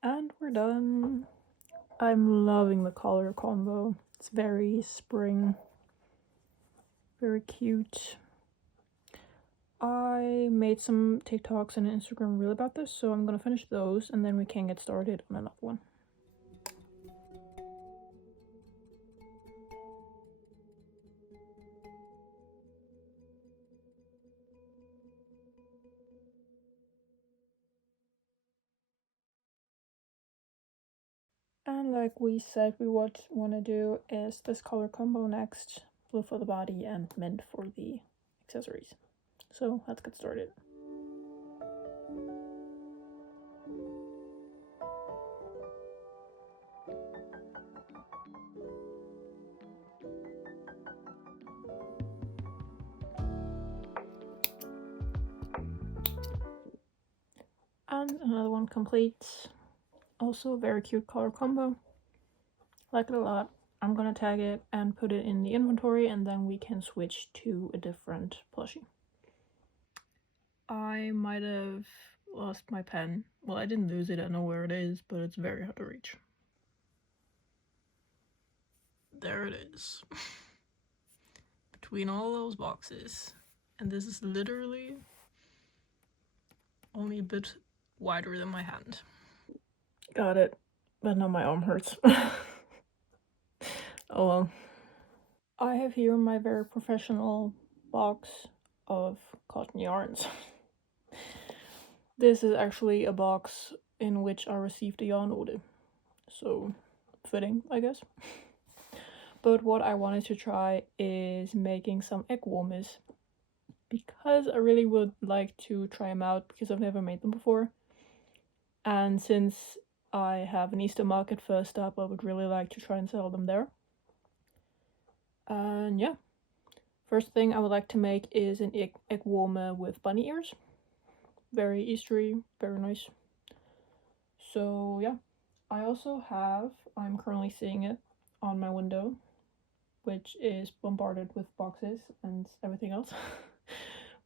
And we're done. I'm loving the color combo. It's very spring, very cute. I made some TikToks and an Instagram reel about this, so I'm gonna finish those and then we can get started on another one. And like we said, we would want to do is this color combo next. Blue for the body and mint for the accessories. So let's get started. And another one complete. Also a very cute color combo. Like it a lot. I'm gonna tag it and put it in the inventory, and then we can switch to a different plushie. I might have lost my pen. Well, I didn't lose it, I know where it is, but it's very hard to reach. There it is. Between all those boxes. And this is literally only a bit wider than my hand. Got it. But now my arm hurts. Oh well. I have here my very professional box of cotton yarns. This is actually a box in which I received a yarn order. So, fitting, I guess. But what I wanted to try is making some egg warmers, because I really would like to try them out because I've never made them before. And since I have an Easter market first up, I would really like to try and sell them there. And yeah, first thing I would like to make is an egg warmer with bunny ears. Very Eastery, very nice. So yeah, I also have, I'm currently seeing it on my window, which is bombarded with boxes and everything else.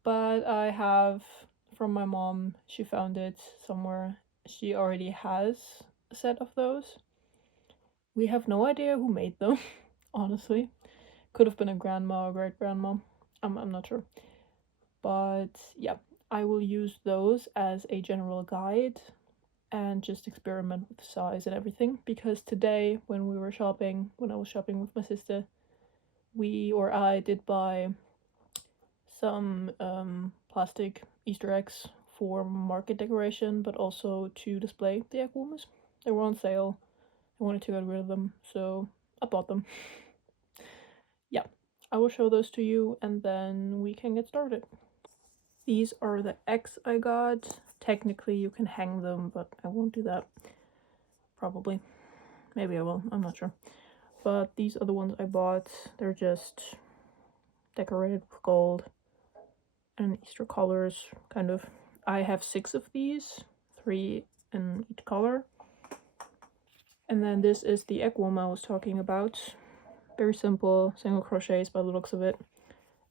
but I have from my mom, she found it somewhere. She already has a set of those. We have no idea who made them, honestly. Could have been a grandma or great grandma. I'm not sure. But yeah, I will use those as a general guide and just experiment with size and everything, because today when I was shopping with my sister, I did buy some plastic Easter eggs for market decoration, but also to display the egg warmers. They were on sale. I wanted to get rid of them, so I bought them. Yeah, I will show those to you and then we can get started. These are the eggs I got. Technically you can hang them, but I won't do that. Probably. Maybe I will, I'm not sure. But these are the ones I bought. They're just decorated with gold and Easter colors, kind of. I have 6 of these, 3 in each color. And then this is the egg warmer I was talking about. Very simple, single crochets by the looks of it.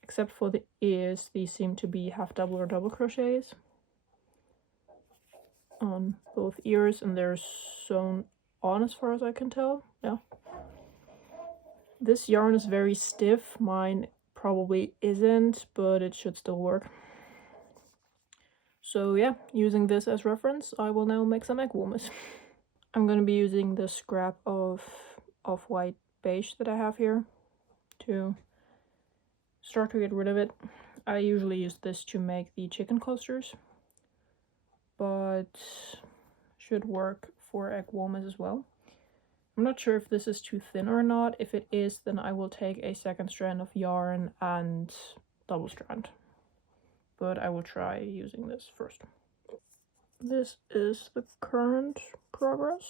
Except for the ears, these seem to be half double or double crochets on both ears, and they're sewn on as far as I can tell. Yeah. This yarn is very stiff. Mine probably isn't, but it should still work. So yeah, using this as reference, I will now make some egg warmers. I'm gonna be using the scrap of off-white beige that I have here to start to get rid of it. I usually use this to make the chicken coasters, but should work for egg warmers as well. I'm not sure if this is too thin or not. If it is, then I will take a second strand of yarn and double strand. But I will try using this first. This is the current progress.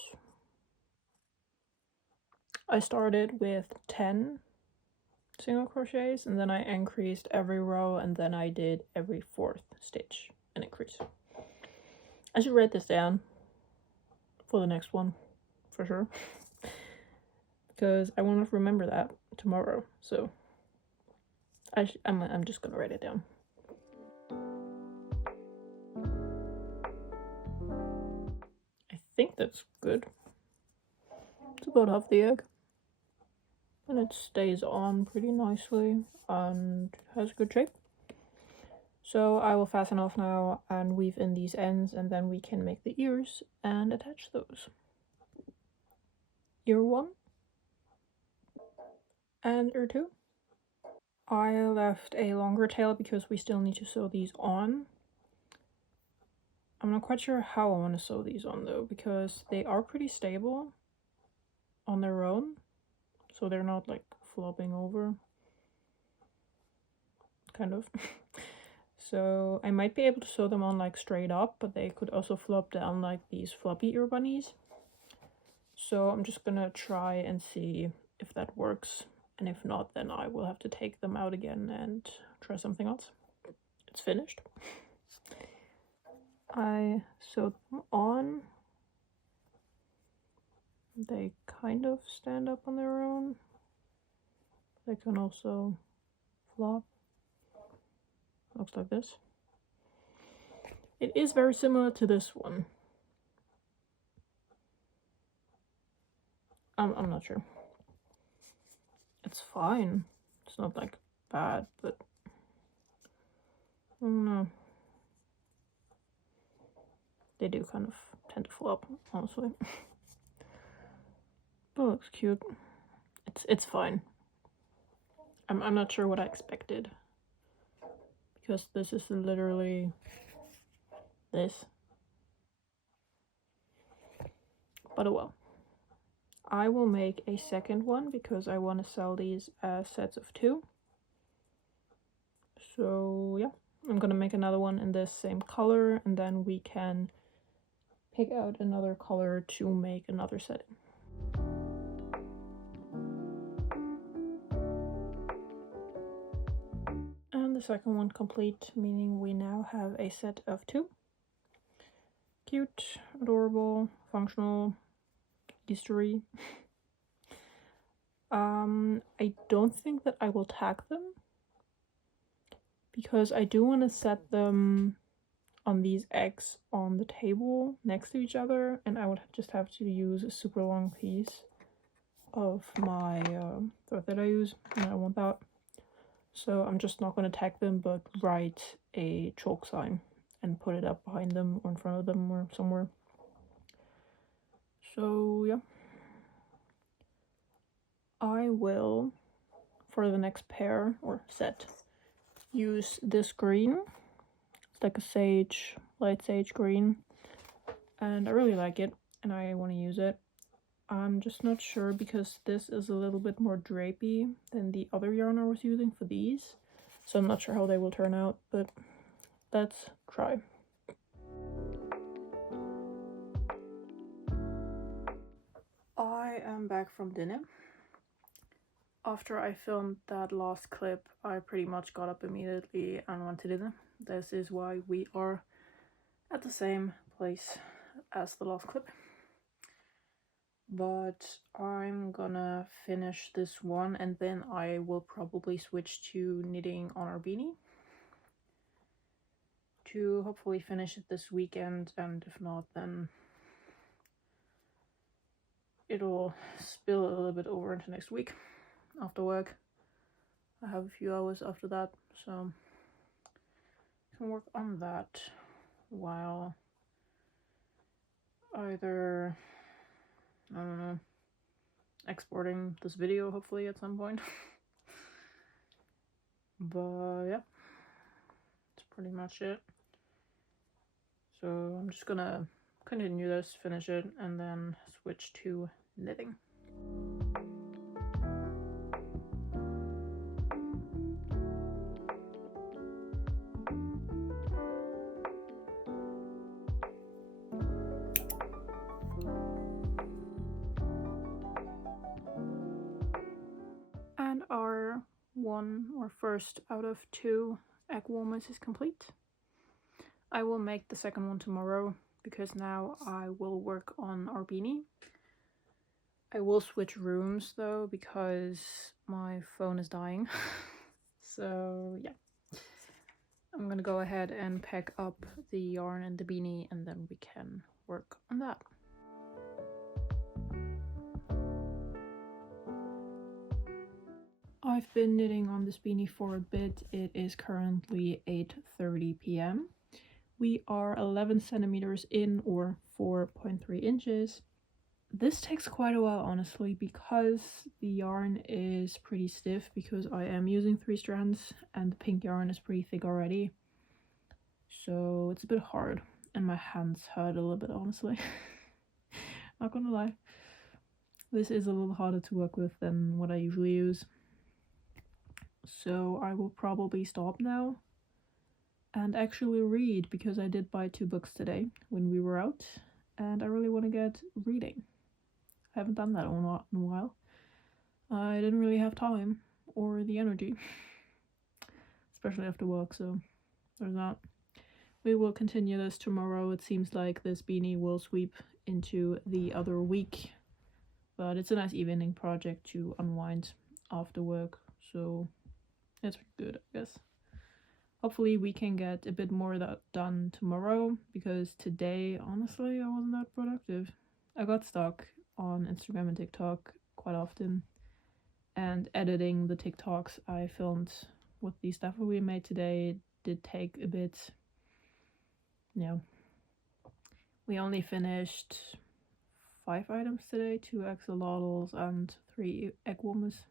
I started with 10 single crochets and then I increased every row, and then I did every 4th stitch an increase. I should write this down for the next one for sure, because I want to remember that tomorrow. So I'm just gonna write it down. I think that's good. It's about half the egg, and it stays on pretty nicely and has a good shape. So I will fasten off now and weave in these ends, and then we can make the ears and attach those. Ear 1 and ear 2. I left a longer tail because we still need to sew these on. I'm not quite sure how I want to sew these on though, because they are pretty stable on their own, so they're not like flopping over, kind of. So I might be able to sew them on like straight up, but they could also flop down like these floppy ear bunnies. So I'm just gonna try and see if that works, and if not, then I will have to take them out again and try something else. It's finished. I sewed them on. They kind of stand up on their own. They can also flop. Looks like this. It is very similar to this one. I'm not sure. It's fine. It's not like bad, but I don't know. They do kind of tend to flop, honestly. But it looks cute. It's fine. I'm not sure what I expected, because this is literally this. But oh well. I will make a second one because I want to sell these as sets of 2. So yeah, I'm gonna make another one in this same color, and then we can pick out another color to make another set. And the second one complete, meaning we now have a set of 2. Cute, adorable, functional, Eastery. I don't think that I will tag them, because I do want to set them on these eggs on the table next to each other, and I would just have to use a super long piece of my thread that I use, and I want that. So I'm just not going to tag them, but write a chalk sign and put it up behind them or in front of them or somewhere. So yeah, I will, for the next pair or set, use this green. It's like a sage, light sage green, and I really like it and I want to use it. I'm just not sure because this is a little bit more drapey than the other yarn I was using for these. So I'm not sure how they will turn out, but let's try. I am back from dinner. After I filmed that last clip, I pretty much got up immediately and went to dinner. This is why we are at the same place as the last clip. But I'm gonna finish this one and then I will probably switch to knitting on our beanie to hopefully finish it this weekend, and if not, then it'll spill a little bit over into next week after work. I have a few hours after that, so I can work on that while either, I don't know, exporting this video hopefully at some point. But yeah, that's pretty much it. So I'm just gonna continue this, finish it, and then switch to knitting. And our first out of 2 egg warmers is complete. I will make the second one tomorrow because now I will work on our beanie. I will switch rooms though because my phone is dying. So yeah, I'm gonna go ahead and pack up the yarn and the beanie and then we can work on that. I've been knitting on this beanie for a bit. It is currently 8:30 p.m. We are 11 centimeters in, or 4.3 inches. This takes quite a while, honestly, because the yarn is pretty stiff because I am using 3 strands and the pink yarn is pretty thick already. So it's a bit hard and my hands hurt a little bit, honestly. Not gonna lie. This is a little harder to work with than what I usually use. So I will probably stop now and actually read, because I did buy 2 books today when we were out and I really want to get reading. I haven't done that in a while. I didn't really have time or the energy, especially after work, so there's that. We will continue this tomorrow. It seems like this beanie will sweep into the other week, but it's a nice evening project to unwind after work, so it's good, I guess. Hopefully we can get a bit more of that done tomorrow, because today, honestly, I wasn't that productive. I got stuck on Instagram and TikTok quite often, and editing the TikToks I filmed with the stuff we made today did take a bit. We only finished 5 items today, 2 axolotls and 3 egg warmers.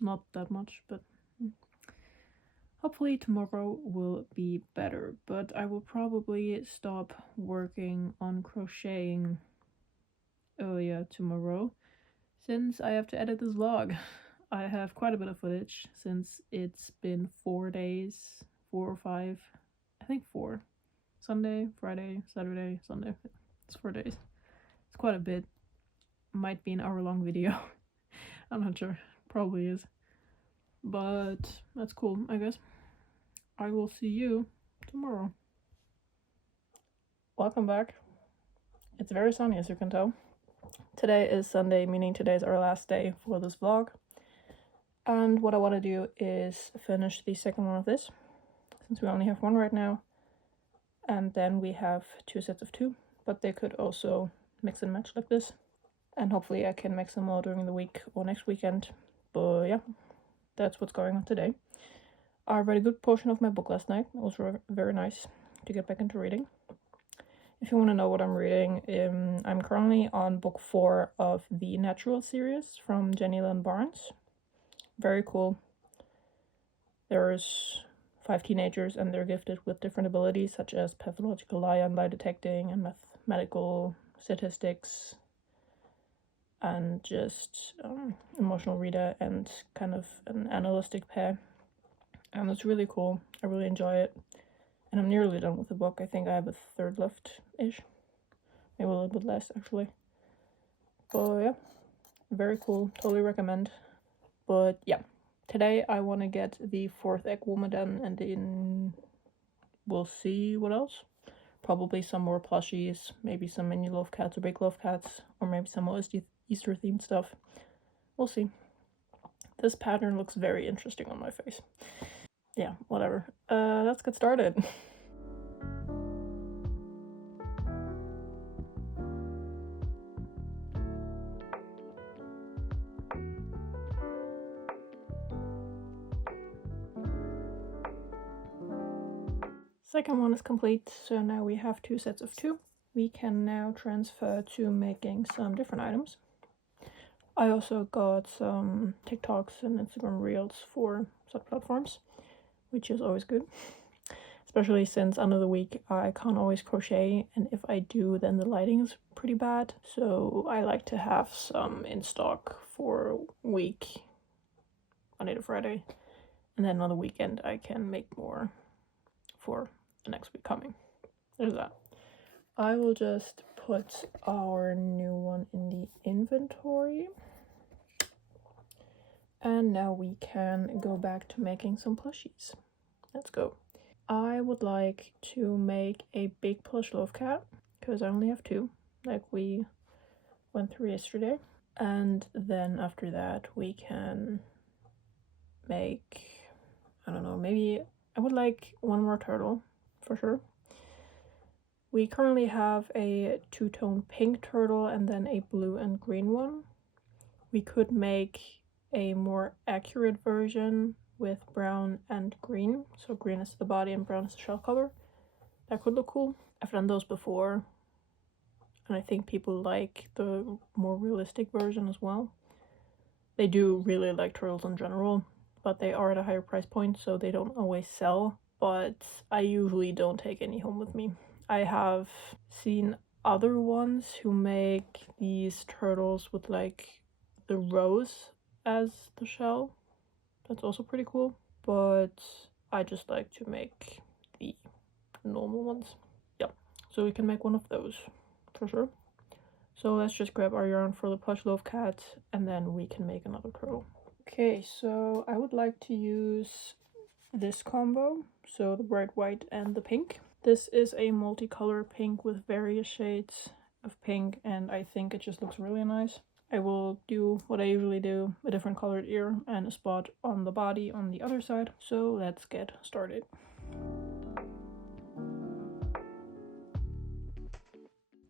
Not that much, but hopefully tomorrow will be better. But I will probably stop working on crocheting earlier tomorrow since I have to edit this vlog. I have quite a bit of footage since it's been 4 days, 4 or 5, I think 4. Sunday, Friday, Saturday, Sunday. It's 4 days. It's quite a bit. Might be an hour-long video. I'm not sure. Probably is. But that's cool, I guess. I will see you tomorrow. Welcome back. It's very sunny, as you can tell. Today is Sunday, meaning today's our last day for this vlog. And what I want to do is finish the second one of this, since we only have one right now. And then we have 2 sets of 2, but they could also mix and match like this. And hopefully I can mix them all during the week or next weekend. But yeah, that's what's going on today. I read a good portion of my book last night. It was very nice to get back into reading. If you want to know what I'm reading, I'm currently on book 4 of the Natural series from Genna and Barnes. Very cool. There's 5 teenagers and they're gifted with different abilities such as pathological lie and lie detecting and mathematical statistics and just emotional reader and kind of an analytic pair. And it's really cool. I really enjoy it. And I'm nearly done with the book. I think I have a third left-ish. Maybe a little bit less, actually. But yeah, very cool. Totally recommend. But yeah, today I want to get the 4th egg woman done, and then we'll see what else. Probably some more plushies, maybe some mini loaf cats or big loaf cats, or maybe some more Easter themed stuff. We'll see. This pattern looks very interesting on my face. Yeah, whatever. Let's get started. Second one is complete, so now we have 2 sets of 2. We can now transfer to making some different items. I also got some TikToks and Instagram Reels for such platforms, which is always good. Especially since under the week I can't always crochet, and if I do then the lighting is pretty bad. So I like to have some in stock for a week, Monday to Friday. And then on the weekend I can make more for the next week coming. There's that. I will just put our new one in the inventory. And now we can go back to making some plushies. Let's go. I would like to make a big plush loaf cat, because I only have 2, like we went through yesterday. And then after that we can make, I don't know, maybe I would like one more turtle, for sure. We currently have a 2-tone pink turtle and then a blue and green one. We could make a more accurate version with brown and green. So green is the body and brown is the shell color. That could look cool. I've done those before, and I think people like the more realistic version as well. They do really like turtles in general, but they are at a higher price point, so they don't always sell. But I usually don't take any home with me. I have seen other ones who make these turtles with like the rose as the shell. That's also pretty cool, but I just like to make the normal ones. Yep, so we can make one of those for sure. So let's just grab our yarn for the plush loaf cat and then we can make another turtle. Okay, so I would like to use this combo, so the bright white and the pink. This is a multicolor pink with various shades of pink, and I think it just looks really nice. I will do what I usually do, a different colored ear and a spot on the body on the other side. So let's get started.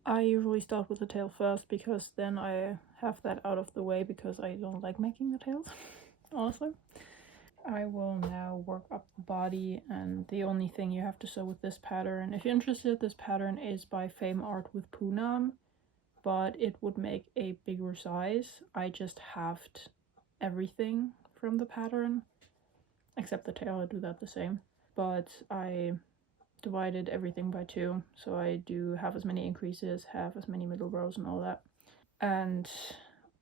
I usually start with the tail first because then I have that out of the way, because I don't like making the tails, honestly. I will now work up the body, and the only thing you have to sew with this pattern, if you're interested, this pattern is by Fame Art with Poonam, but it would make a bigger size. I just halved everything from the pattern, except the tail. I do that the same, but I divided everything by 2, so I do half as many increases, half as many middle rows and all that. And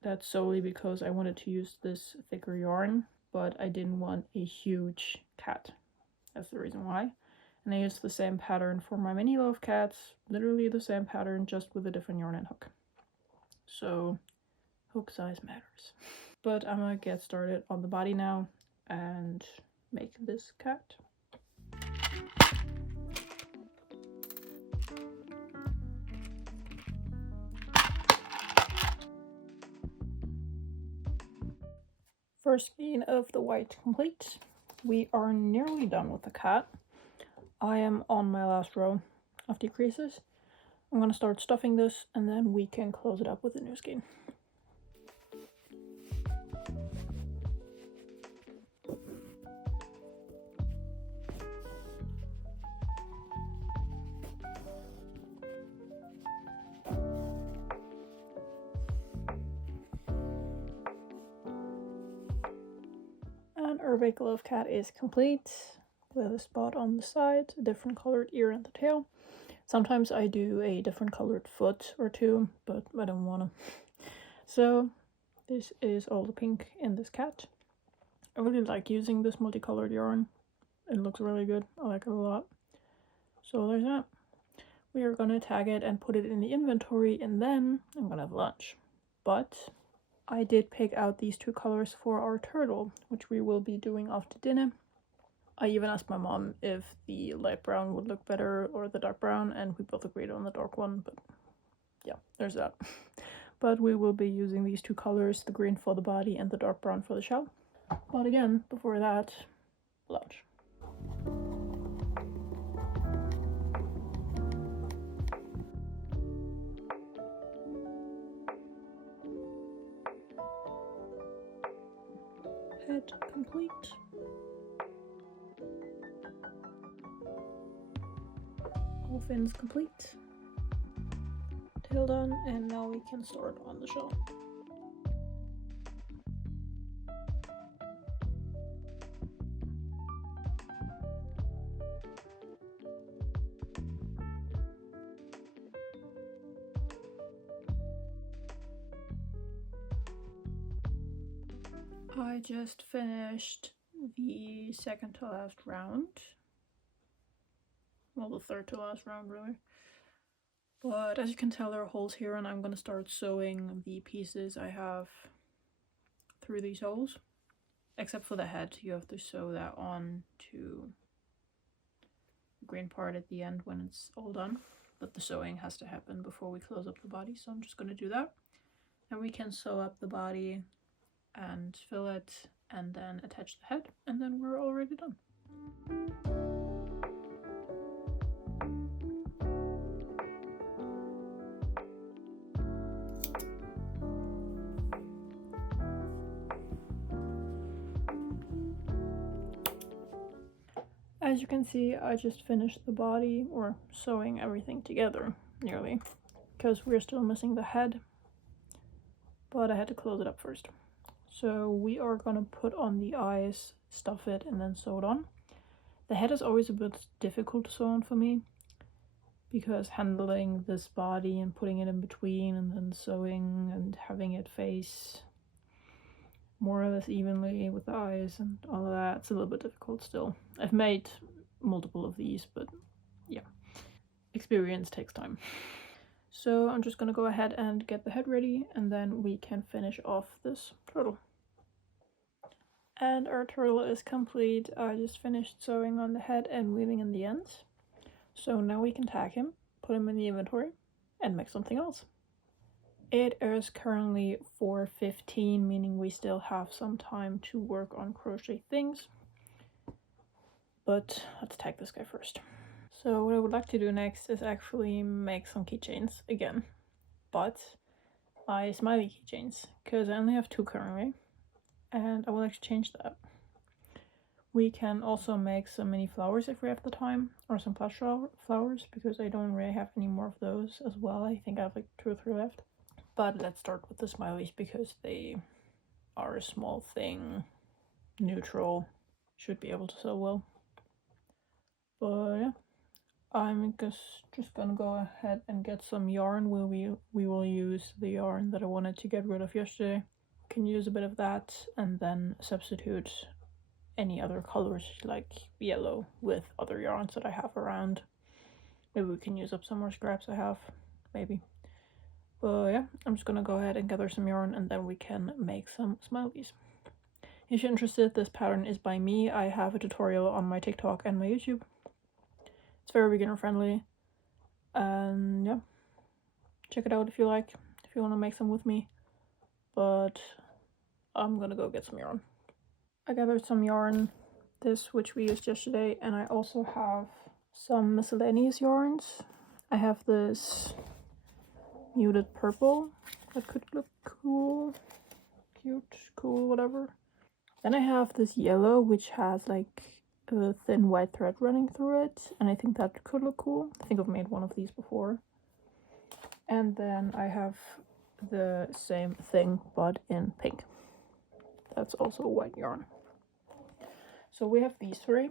that's solely because I wanted to use this thicker yarn, but I didn't want a huge cat. That's the reason why. And I used the same pattern for my mini loaf cats, literally the same pattern, just with a different yarn and hook. So hook size matters. But I'm gonna get started on the body now and make this cat. First skein of the white complete. We are nearly done with the cat. I am on my last row of decreases. I'm going to start stuffing this and then we can close it up with a new skein. And our Crochet Loaf Cat is complete with a spot on the side, a different colored ear and the tail. Sometimes I do a different colored foot or two, but I don't want to. So this is all the pink in this cat. I really like using this multicolored yarn. It looks really good. I like it a lot. So there's that. We are going to tag it and put it in the inventory, and then I'm going to have lunch. But I did pick out these two colors for our turtle, which we will be doing after dinner. I even asked my mom if the light brown would look better or the dark brown, and we both agreed on the dark one, but yeah, there's that. But we will be using these two colors, the green for the body and the dark brown for the shell. But again, before that, lunch. Head complete. All fins complete. Tail done, and now we can start on the shell. I just finished the second to last round. Well, the third to last round, really. But as you can tell, there are holes here, and I'm going to start sewing the pieces I have through these holes. Except for the head, you have to sew that on to the green part at the end when it's all done. But the sewing has to happen before we close up the body, so I'm just going to do that. And we can sew up the body and fill it and then attach the head, and then we're already done. As you can see, I just finished the body, or sewing everything together, nearly, because we're still missing the head, but I had to close it up first. So we are gonna put on the eyes, stuff it, and then sew it on. The head is always a bit difficult to sew on for me, because handling this body and putting it in between and then sewing and having it face more or less evenly with the eyes and all of that, it's a little bit difficult still. I've made multiple of these, but yeah, experience takes time. So I'm just gonna go ahead and get the head ready, and then we can finish off this turtle. And our turtle is complete. I just finished sewing on the head and weaving in the ends. So now we can tag him, put him in the inventory, and make something else. It is currently 4:15, meaning we still have some time to work on crochet things. But let's tag this guy first. So what I would like to do next is actually make some keychains again. But my smiley keychains, because I only have 2 currently. And I would like to change that. We can also make some mini flowers if we have the time, or some plush flowers, because I don't really have any more of those as well. I think I have like 2 or 3 left. But let's start with the smileys because they are a small thing, neutral, should be able to sew well. But yeah, I'm just gonna go ahead and get some yarn. We will use the yarn that I wanted to get rid of yesterday. Can use a bit of that and then substitute any other colors like yellow with other yarns that I have around. Maybe we can use up some more scraps I have, maybe. But yeah, I'm just gonna go ahead and gather some yarn and then we can make some smileys. If you're interested, this pattern is by me. I have a tutorial on my TikTok and my YouTube. It's very beginner friendly. And yeah, check it out if you like, if you want to make some with me. But I'm gonna go get some yarn. I gathered some yarn, this which we used yesterday, and I also have some miscellaneous yarns. I have this muted purple that could look cool, cute, cool, whatever. Then I have this yellow which has like a thin white thread running through it, and I think that could look cool. I think I've made one of these before. And then I have the same thing but in pink. That's also white yarn. So we have these three,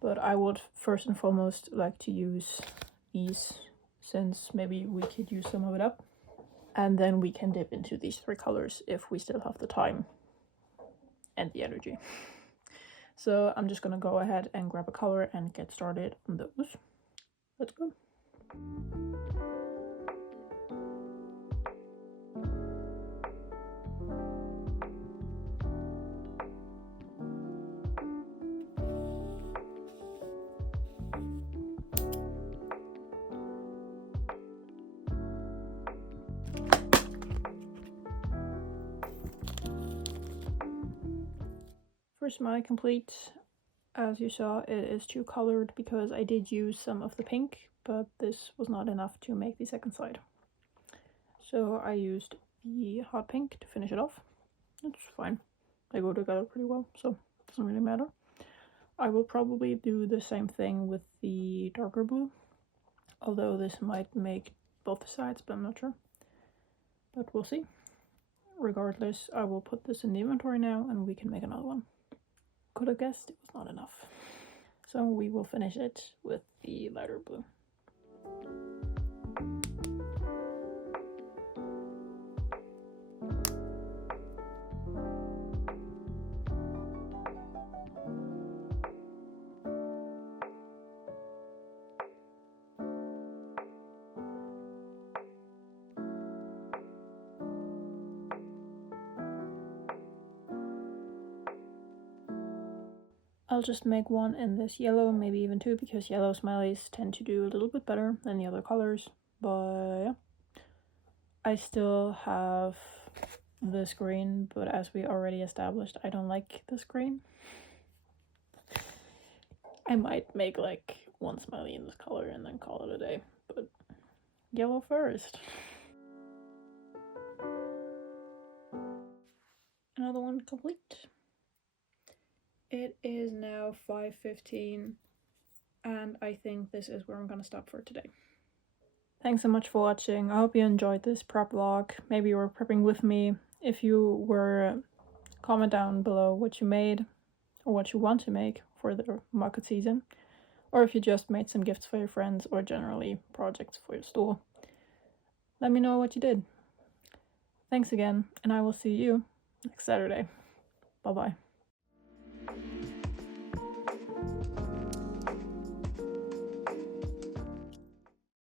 but I would first and foremost like to use these, since maybe we could use some of it up. And then we can dip into these three colors if we still have the time and the energy. So I'm just gonna go ahead and grab a color and get started on those. Let's go. First smiley complete. As you saw, it is two colored because I did use some of the pink, but this was not enough to make the second side. So I used the hot pink to finish it off. It's fine. They go together pretty well, so it doesn't really matter. I will probably do the same thing with the darker blue, although this might make both sides, but I'm not sure. But we'll see. Regardless, I will put this in the inventory now and we can make another one. Could have guessed it was not enough. So we will finish it with the lighter blue. I'll just make one in this yellow, maybe even two, because yellow smileys tend to do a little bit better than the other colors. But yeah, I still have this green, but as we already established, I don't like this green. I might make like one smiley in this color and then call it a day, but yellow first. Another one complete. It is now 5:15 and I think this is where I'm gonna stop for today. Thanks so much for watching. I hope you enjoyed this prep vlog. Maybe you were prepping with me. If you were, comment down below what you made or what you want to make for the market season, or if you just made some gifts for your friends or generally projects for your store. Let me know what you did. Thanks again, and I will see you next Saturday. Bye bye.